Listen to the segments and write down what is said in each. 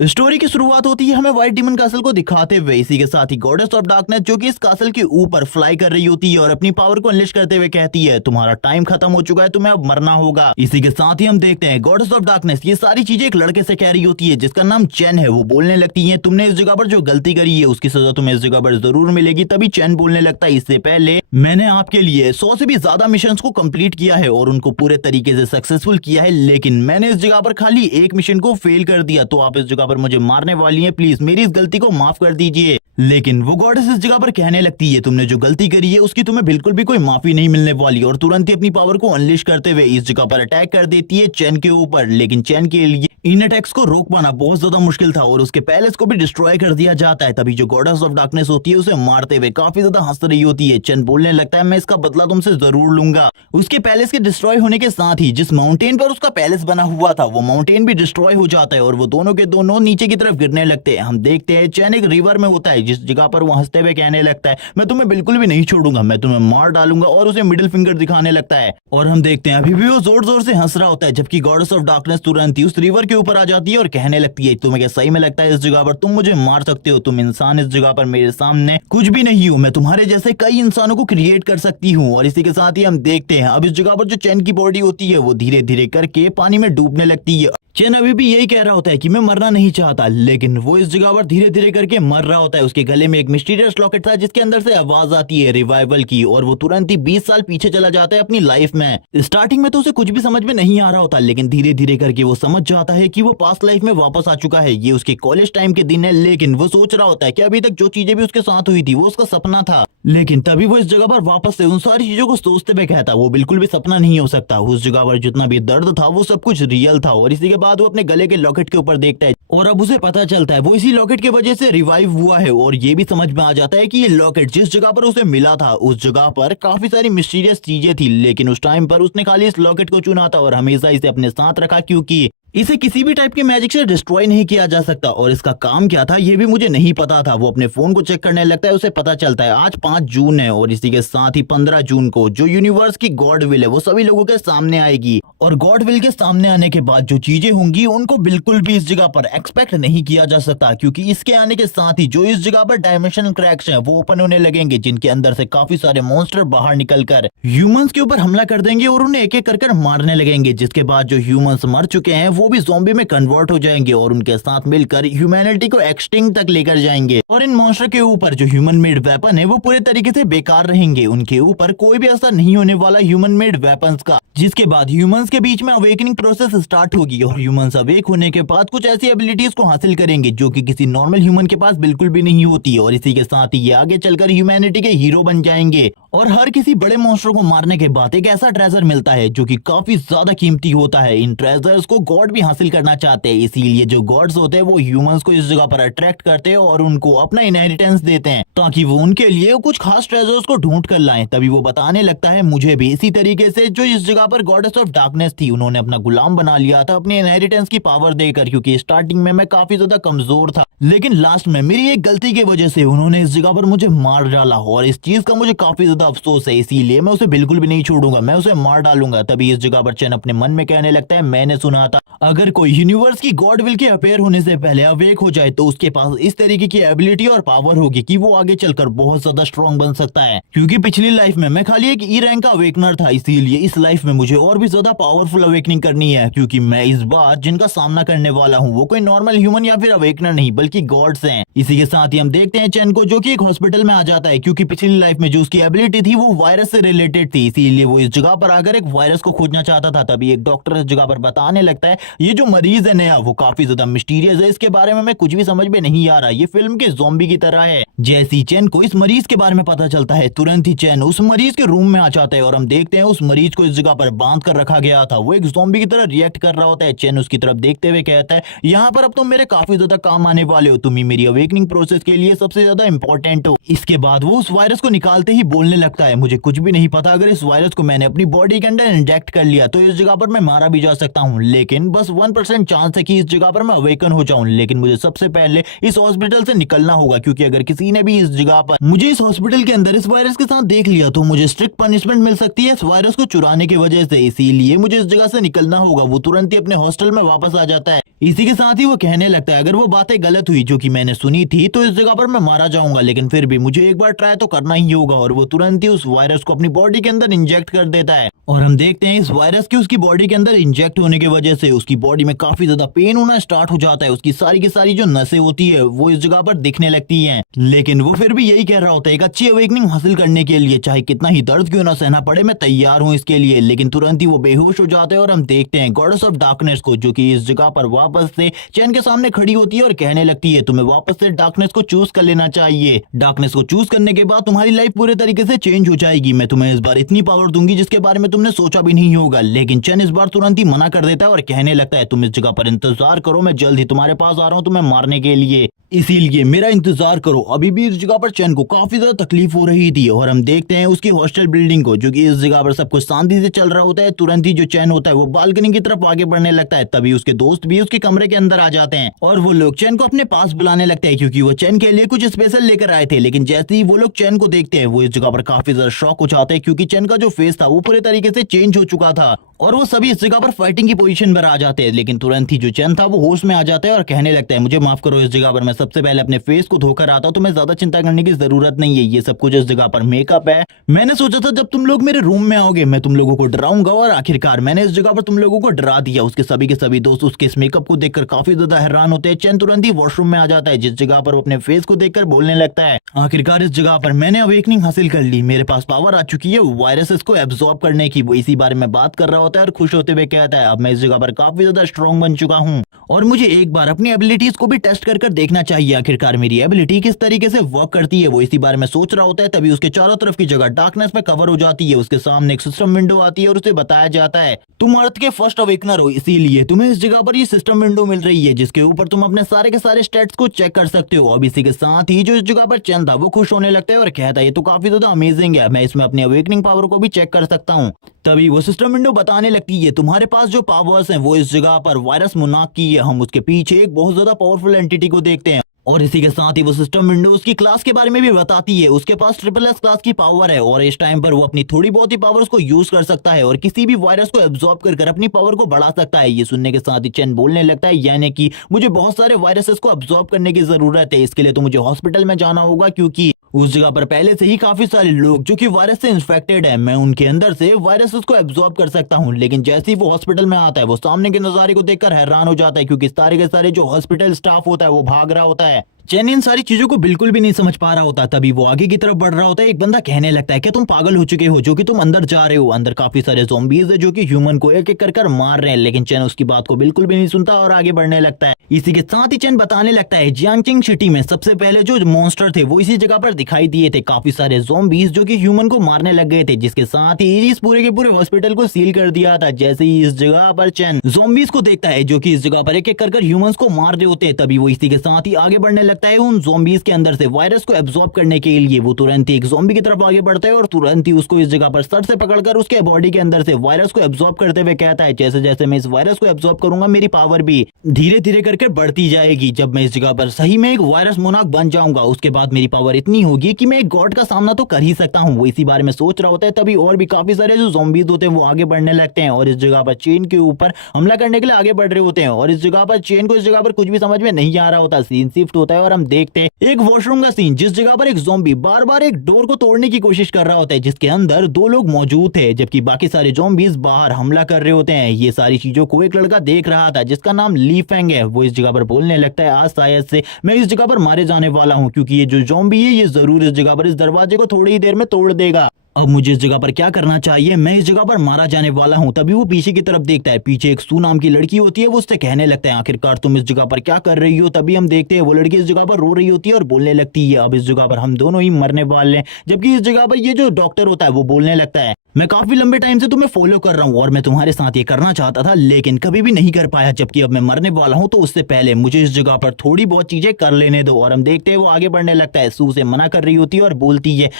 Story की शुरुआत होती है हमें व्हाइट डीमन कासल को दिखाते हुए। इसी के साथ ही गॉडेस ऑफ डार्कनेस जो कि इस कासल के ऊपर फ्लाई कर रही होती है और अपनी पावर को अनलिश करते हुए कहती है तुम्हारा टाइम खत्म हो चुका है, तुम्हें अब मरना होगा। इसी के साथ ही हम देखते हैं गॉडेस ऑफ डार्कनेस ये सारी चीजें एक लड़के से कह रही होती है जिसका नाम चैन है। वो बोलने लगती है तुमने इस जगह पर जो गलती करी है उसकी सजा तुम्हें इस जगह पर जरूर मिलेगी। तभी चैन बोलने लगता है इससे पहले मैंने आपके लिए 100 से भी ज्यादा मिशन को कंप्लीट किया है और उनको पूरे तरीके से सक्सेसफुल किया है, लेकिन मैंने इस जगह पर खाली एक मिशन को फेल कर दिया। तो आप इस जगह पर मुझे मारने वाली हैं, प्लीज मेरी इस गलती को माफ कर दीजिए। लेकिन वो गॉडेस इस जगह पर कहने लगती है तुमने जो गलती करी है उसकी तुम्हें बिल्कुल भी कोई माफी नहीं मिलने वाली और तुरंत ही अपनी पावर को अनलिश करते हुए इस जगह पर अटैक कर देती है चैन के ऊपर। लेकिन चैन के लिए इन अटैक्स को रोक पाना बहुत ज्यादा मुश्किल था और उसके पैलेस को भी डिस्ट्रॉय कर दिया जाता है। तभी जो गॉडेस ऑफ डार्कनेस होती है उसे मारते हुए काफी ज्यादा हंस रही होती है। चैन बोलने लगता है मैं इसका बदला तुमसे जरूर लूंगा। उसके पैलेस के डिस्ट्रॉय होने के साथ ही जिस माउंटेन पर उसका पैलेस बना हुआ था वो माउंटेन भी डिस्ट्रॉय हो जाता है और वो दोनों के दोनों नीचे की तरफ गिरने लगते हैं। हम देखते हैं चैन एक रिवर में होता है जिस जगह पर वो हंसते हुए कहने लगता है मैं तुम्हें बिल्कुल भी नहीं छोड़ूंगा, मैं तुम्हें मार डालूंगा और उसे मिडिल फिंगर दिखाने लगता है। और हम देखते हैं अभी भी वो जोर जोर से हंस रहा होता है जबकि गॉडेस ऑफ डार्कनेस तुरंत ही उस रिवर के ऊपर आ जाती है और कहने लगती है तुम्हें क्या सही में लगता है इस जगह पर तुम मुझे मार सकते हो? तुम इंसान इस जगह पर मेरे सामने कुछ भी नहीं हो, मैं तुम्हारे जैसे कई इंसानों को क्रिएट कर सकती हूँ। और इसी के साथ ही हम देखते हैं अब इस जगह पर जो चैन की बॉडी होती है वो धीरे धीरे करके पानी में डूबने लगती है। चैन अभी भी यही कह रहा होता है कि मैं मरना नहीं चाहता, लेकिन वो इस जगह पर धीरे धीरे करके मर रहा होता है। उसके गले में एक मिस्टीरियस लॉकेट था जिसके अंदर से आवाज आती है रिवाइवल की और वो तुरंत ही 20 साल पीछे चला जाता है अपनी लाइफ में। स्टार्टिंग में तो उसे कुछ भी समझ में नहीं आ रहा होता, लेकिन धीरे धीरे करके वो समझ जाता है कि वो पास्ट लाइफ में वापस आ चुका है। ये उसके कॉलेज टाइम के दिन है, लेकिन वो सोच रहा होता है कि अभी तक जो चीजें भी उसके साथ हुई थी वो उसका सपना था। लेकिन तभी वो इस जगह पर वापस से उन सारी चीजों को सोचते हुए कहता वो बिल्कुल भी सपना नहीं हो सकता। उस जगह पर जितना भी दर्द था वो सब कुछ रियल था। और इसी के बाद वो अपने गले के लॉकेट के ऊपर देखता है और अब उसे पता चलता है वो इसी लॉकेट की वजह से रिवाइव हुआ है। और ये भी समझ में आ जाता है कि ये लॉकेट जिस जगह पर उसे मिला था उस जगह पर काफी सारी मिस्टीरियस चीजें थी, लेकिन उस टाइम पर उसने खाली इस लॉकेट को चुना था और हमेशा इसे अपने साथ रखा क्योंकि इसे किसी भी टाइप के मैजिक से डिस्ट्रॉय नहीं किया जा सकता। और इसका काम क्या था ये भी मुझे नहीं पता था। वो अपने फोन को चेक करने लगता है, उसे पता चलता है आज 5 जून है और इसी के साथ ही 15 जून को जो यूनिवर्स की गॉड विल है वो सभी लोगों के सामने आएगी। और गॉड विल के सामने आने के बाद जो चीजें होंगी उनको बिल्कुल भी इस जगह पर एक्सपेक्ट नहीं किया जा सकता, क्योंकि इसके आने के साथ ही जो इस जगह पर डायमेंशनल क्रैक्स हैं वो ओपन होने लगेंगे जिनके अंदर से काफी सारे मॉन्स्टर बाहर निकलकर ह्यूमंस के ऊपर हमला कर देंगे और उन्हें एक एक कर मारने लगेंगे। जिसके बाद जो ह्यूमंस मर चुके हैं वो भी ज़ॉम्बी में कन्वर्ट हो जाएंगे और उनके साथ मिलकर ह्यूमैनिटी को एक्सटिंक्ट तक लेकर जाएंगे। और इन मॉन्स्टर के ऊपर जो ह्यूमन मेड वेपन है वो पूरे तरीके से बेकार रहेंगे, उनके ऊपर कोई भी असर नहीं होने वाला ह्यूमन मेड वेपन्स का। जिसके बाद ह्यूमंस के बीच में अवेकनिंग प्रोसेस स्टार्ट होगी और ह्यूमंस अवेक होने के बाद कुछ ऐसी एबिलिटीज को हासिल करेंगे जो कि किसी नॉर्मल ह्यूमन के पास बिल्कुल भी नहीं होती। और इसी के साथ ही ये आगे चलकर ह्यूमैनिटी के हीरो बन जाएंगे। और हर किसी बड़े मॉन्स्टर को मारने के बाद एक ऐसा ट्रेजर मिलता है जो कि काफी ज्यादा कीमती होता है। इन ट्रेजर्स को गॉड भी हासिल करना चाहते हैं, इसीलिए जो गॉड्स होते हैं वो ह्यूमंस को इस जगह पर अट्रैक्ट करते हैं और उनको अपना इनहेरिटेंस देते हैं ताकि वो उनके लिए कुछ खास ट्रेजर्स को ढूंढ कर लाएं। तभी वो बताने लगता है मुझे भी इसी तरीके से जो इस जगह पर गॉडेस ऑफ डार्कनेस थी उन्होंने अपना गुलाम बना लिया था अपनी इनहेरिटेंस की पावर देकर, क्योंकि स्टार्टिंग में मैं काफी ज्यादा कमजोर था, लेकिन लास्ट में मेरी एक गलती की वजह से उन्होंने इस जगह पर मुझे मार डाला और इस चीज का मुझे काफी ज्यादा अफसोस है। इसीलिए मैं उसे बिल्कुल भी नहीं छोड़ूंगा, मैं उसे मार डालूंगा। तभी इस जगह पर चैन अपने मन में कहने लगता है मैंने सुना था अगर कोई यूनिवर्स की गॉड विल के अपेयर होने से पहले अवेक हो जाए तो उसके पास इस तरीके की एबिलिटी और पावर होगी कि वो आगे चलकर बहुत ज्यादा स्ट्रॉन्ग बन सकता है। क्योंकि पिछली लाइफ में मैं खाली एक ई रैंक का अवेकनर था, इसीलिए इस लाइफ में मुझे और भी ज्यादा पावरफुल अवेकनिंग करनी है, क्योंकि मैं इस बार जिनका सामना करने वाला हूँ वो कोई नॉर्मल ह्यूमन या फिर अवेकनर नहीं बल्कि गॉड्स हैं। इसी के साथ ही हम देखते हैं चैन को जो कि एक हॉस्पिटल में आ जाता है, क्योंकि पिछली लाइफ में जो उसकी एबिलिटी थी वो वायरस से रिलेटेड थी, इसीलिए वो इस जगह पर आकर एक वायरस को खोजना चाहता था। तभी एक डॉक्टर इस जगह पर बताने लगता है ये जो मरीज है नया वो काफी ज्यादा मिस्टीरियस है, इसके बारे में मैं कुछ भी समझ में नहीं आ रहा, ये फिल्म के ज़ॉम्बी की तरह है। जैसी चैन को इस मरीज के बारे में पता चलता है तुरंत ही चैन उस मरीज के रूम में आ जाता है और हम देखते हैं उस मरीज को इस जगह पर बांध कर रखा गया था, वो एक ज़ॉम्बी की तरह रिएक्ट कर रहा होता है। चैन उसकी तरफ देखते हुए कहता है यहाँ पर अब तुम मेरे काफी ज्यादा काम आने वाले हो, तुम ही मेरी अवेकनिंग प्रोसेस के लिए सबसे ज्यादा इंपॉर्टेंट हो। इसके बाद वो उस वायरस को निकालते ही बोलने लगता है मुझे कुछ भी नहीं पता, अगर इस वायरस को मैंने अपनी बॉडी के अंदर इंजेक्ट कर लिया तो इस जगह पर मैं मारा भी जा सकता हूँ, लेकिन बस 1% चांस है कि इस जगह पर मैं अवेकन हो जाऊं, लेकिन मुझे सबसे पहले इस हॉस्पिटल से निकलना होगा, क्योंकि अगर किसी ने भी इस जगह पर मुझे इस हॉस्पिटल के अंदर इस वायरस के साथ देख लिया तो मुझे स्ट्रिक्ट पनिशमेंट मिल सकती है इस वायरस को चुराने की वजह से। इसीलिए मुझे इस जगह से निकलना होगा। वो तुरंत ही अपने हॉस्टल में वापस आ जाता है। इसी के साथ ही वो कहने लगता है अगर वो बातें गलत हुई जो कि मैंने सुनी थी तो इस जगह पर मैं मारा जाऊंगा, लेकिन फिर भी मुझे एक बार ट्राई तो करना ही होगा। और वो तुरंत ही उस वायरस को अपनी बॉडी के अंदर इंजेक्ट कर देता है और हम देखते हैं इस वायरस के उसकी बॉडी के अंदर इंजेक्ट होने की वजह से उसकी बॉडी में काफी ज्यादा पेन होना स्टार्ट हो जाता है। उसकी सारी की सारी जो नसें होती है वो इस जगह पर दिखने लगती हैं, लेकिन वो फिर भी यही कह रहा होता है एक अच्छी अवेकनिंग हासिल करने के लिए चाहे कितना ही दर्द क्यों ना सहना पड़े मैं तैयार हूँ इसके लिए। लेकिन तुरंत ही वो बेहोश हो जाते हैं और हम देखते हैं गॉडेस ऑफ डार्कनेस को, जो कि इस जगह पर वापस से चैन के सामने खड़ी होती है और कहने लगती है तुम्हें वापस से डार्कनेस को चूज कर लेना चाहिए। डार्कनेस को चूज करने के बाद तुम्हारी लाइफ पूरे तरीके से चेंज हो जाएगी। मैं तुम्हें इस बार इतनी पावर दूंगी जिसके बारे में तुमने सोचा भी नहीं होगा। लेकिन चैन इस बार तुरंत ही मना कर देता है और कहने लगता है तुम इस जगह पर इंतजार करो, मैं जल्द ही तुम्हारे पास आ रहा हूँ तुम्हें मारने के लिए, इसीलिए मेरा इंतजार करो। अभी भी इस जगह पर चैन को काफी ज्यादा तकलीफ हो रही थी और हम देखते हैं उसकी हॉस्टल बिल्डिंग को, जो कि इस जगह पर सब कुछ शांति से चल रहा होता है। तुरंत ही जो चैन होता है वो बालकनी की तरफ आगे बढ़ने लगता है। तभी उसके दोस्त भी उसके कमरे के अंदर आ जाते हैं और वो लोग चैन को अपने पास बुलाने लगते हैं, क्योंकि वो चैन के लिए कुछ स्पेशल लेकर आए थे। लेकिन जैसे ही वो लोग चैन को देखते हैं वो इस जगह पर काफी ज्यादा शॉक हो जाते हैं, क्योंकि चैन का जो फेस था वो पूरे तरीके से चेंज हो चुका था और वो सभी इस जगह पर फाइटिंग की पोजीशन पर आ जाते हैं। लेकिन तुरंत ही जो चैन था वो होश में आ जाता है और कहने लगता है मुझे माफ करो, इस जगह पर मैं सबसे पहले अपने फेस को धोकर आता हूं, तुम्हें ज्यादा चिंता करने की जरूरत नहीं है, ये सब कुछ इस जगह पर मेकअप है। मैंने सोचा था जब तुम लोग मेरे रूम में आओगे मैं तुम लोगों को डराऊंगा और आखिरकार मैंने इस जगह पर तुम लोगों को डरा दिया। उसके सभी के सभी दोस्त उसके इस मेकअप को देखकर काफी ज्यादा हैरान होते हैं। चैन तुरंत ही वॉशरूम में आ जाता है, जिस जगह पर वो अपने फेस को देखकर बोलने लगता है आखिरकार इस जगह पर मैंने अवेकनिंग हासिल कर ली, मेरे पास पावर आ चुकी है वायरसेस को एब्जॉर्ब करने की। वो इसी बारे में बात कर रहा होता है और खुश होते हुए कहता है अब मैं इस जगह पर काफी ज्यादा स्ट्रॉन्ग बन चुका हूँ और मुझे एक बार अपनी एबिलिटीज को भी टेस्ट कर देखना चाहिए, आखिरकार मेरी एबिलिटी किस तरीके से वर्क करती है। वो इसी बारे में सोच रहा होता है। तभी उसके चारों तरफ की जगह डार्कनेस में कवर हो जाती है। उसके सामने एक सिस्टम विंडो आती है और उसे बताया जाता है तुम अर्थ के फर्स्ट अवेकनर हो, इसीलिए तुम्हें इस जगह पर ये सिस्टम विंडो मिल रही है जिसके ऊपर तुम अपने सारे के सारे स्टेट्स को चेक कर सकते हो। अब इसी के साथ ही जो इस जगह पर चैन था वो खुश होने लगता है और कहता है ये तो काफी ज्यादा अमेजिंग है, मैं इसमें अपनी अवेकनिंग पावर को भी चेक कर सकता हूँ। तभी वो सिस्टम विंडो बताने लगती है तुम्हारे पास जो पावर्स हैं वो इस जगह पर वायरस मुनाक की है, हम उसके पीछे एक बहुत ज्यादा पावरफुल एंटिटी को देखते हैं। और इसी के साथ ही वो सिस्टम विंडो उसकी क्लास के बारे में भी बताती है, उसके पास SSS क्लास की पावर है और इस टाइम पर वो अपनी थोड़ी बहुत ही पावर्स को यूज कर सकता है और किसी भी वायरस को एब्जॉर्ब कर अपनी पावर को बढ़ा सकता है। ये सुनने के साथ ही चैन बोलने लगता है यानी कि मुझे बहुत सारे वायरसेस को एब्जॉर्ब करने की जरूरत है, इसके लिए तो मुझे हॉस्पिटल में जाना होगा, क्योंकि उस जगह पर पहले से ही काफी सारे लोग जो कि वायरस से इन्फेक्टेड है, मैं उनके अंदर से वायरसेस को एब्जॉर्ब कर सकता हूं। लेकिन जैसे ही वो हॉस्पिटल में आता है वो सामने के नजारे को देखकर हैरान हो जाता है, क्योंकि सारे के सारे जो हॉस्पिटल स्टाफ होता है वो भाग रहा होता है। चैन इन सारी चीजों को बिल्कुल भी नहीं समझ पा रहा होता। तभी वो आगे की तरफ बढ़ रहा होता है। एक बंदा कहने लगता है कि तुम पागल हो चुके हो जो कि तुम अंदर जा रहे हो, अंदर काफी सारे ज़ॉम्बीज़ है जो कि ह्यूमन को एक एक कर मार रहे हैं। लेकिन चैन उसकी बात को बिल्कुल भी नहीं सुनता और आगे बढ़ने लगता है। इसी के साथ ही चैन बताने लगता है जियांगचिंग सिटी में सबसे पहले जो मॉन्स्टर थे वो इसी जगह पर दिखाई दिए थे, काफी सारे ज़ॉम्बीज़ जो कि ह्यूमन को मारने लग गए थे, जिसके साथ ही इस पूरे के पूरे हॉस्पिटल को सील कर दिया था। जैसे ही इस जगह पर चैन ज़ॉम्बीज़ को देखता है जो कि इस जगह पर एक एक कर ह्यूमंस को मार रहे होते हैं, तभी वो इसी के साथ ही आगे बढ़ने लगता है उन ज़ॉम्बीज़ के अंदर से वायरस को एब्जॉर्ब करने के लिए। वो तुरंत ही एक ज़ॉम्बी की तरफ आगे बढ़ता है और तुरंत ही उसको इस जगह पर सर से पकड़कर उसके बॉडी के अंदर से वायरस को एब्जॉर्ब करते हुए कहता है जैसे जैसे मैं इस वायरस को एब्जॉर्ब करूंगा मेरी पावर भी धीरे धीरे करके बढ़ती जाएगी। जब मैं इस जगह पर सही में एक वायरस मोनाक बन जाऊंगा उसके बाद मेरी पावर इतनी होगी कि मैं एक गॉड का सामना तो कर ही सकता हूँ। वो इसी बारे में सोच रहा होता है। तभी और भी काफी सारे जो ज़ॉम्बीज़ होते हैं वो आगे बढ़ने लगते हैं और इस जगह पर चेन के ऊपर हमला करने के लिए आगे बढ़ रहे होते हैं। और इस जगह पर चेन को इस जगह पर कुछ भी समझ में नहीं आ रहा होता। सीन शिफ्ट होता है और हम देखते हैं एक वॉशरूम का सीन, जिस जगह पर एक ज़ॉम्बी बार बार एक डोर को तोड़ने की कोशिश कर रहा होता है जिसके अंदर दो लोग मौजूद थे, जबकि बाकी सारे ज़ॉम्बीज़ बाहर हमला कर रहे होते हैं। ये सारी चीजों को एक लड़का देख रहा था जिसका नाम ली फेंग है। वो इस जगह पर बोलने लगता है आज शायद से मैं इस जगह पर मारे जाने वाला हूँ, क्योंकि ये जो ज़ॉम्बी है ये जरूर इस जगह पर इस दरवाजे को थोड़ी ही देर में तोड़ देगा। अब मुझे इस जगह पर क्या करना चाहिए, मैं इस जगह पर मारा जाने वाला हूं। तभी वो पीछे की तरफ देखता है, पीछे एक सू नाम की लड़की होती है। वो उससे कहने लगता है आखिरकार तुम इस जगह पर क्या कर रही हो। तभी हम देखते हैं वो लड़की इस जगह पर रो रही होती है और बोलने लगती है अब इस जगह पर हम दोनों ही मरने वाले हैं। जबकि इस जगह पर ये जो डॉक्टर होता है वो बोलने लगता है मैं काफी लंबे टाइम से तुम्हें फॉलो कर रहा हूँ और मैं तुम्हारे साथ ये करना चाहता था लेकिन कभी भी नहीं कर पाया, जबकि अब मैं मरने वाला हूँ तो उससे पहले मुझे इस जगह पर थोड़ी बहुत चीजें कर लेने दो। और हम देखते हैं वो आगे बढ़ने लगता है, सू से मना कर रही होती है और बोलती है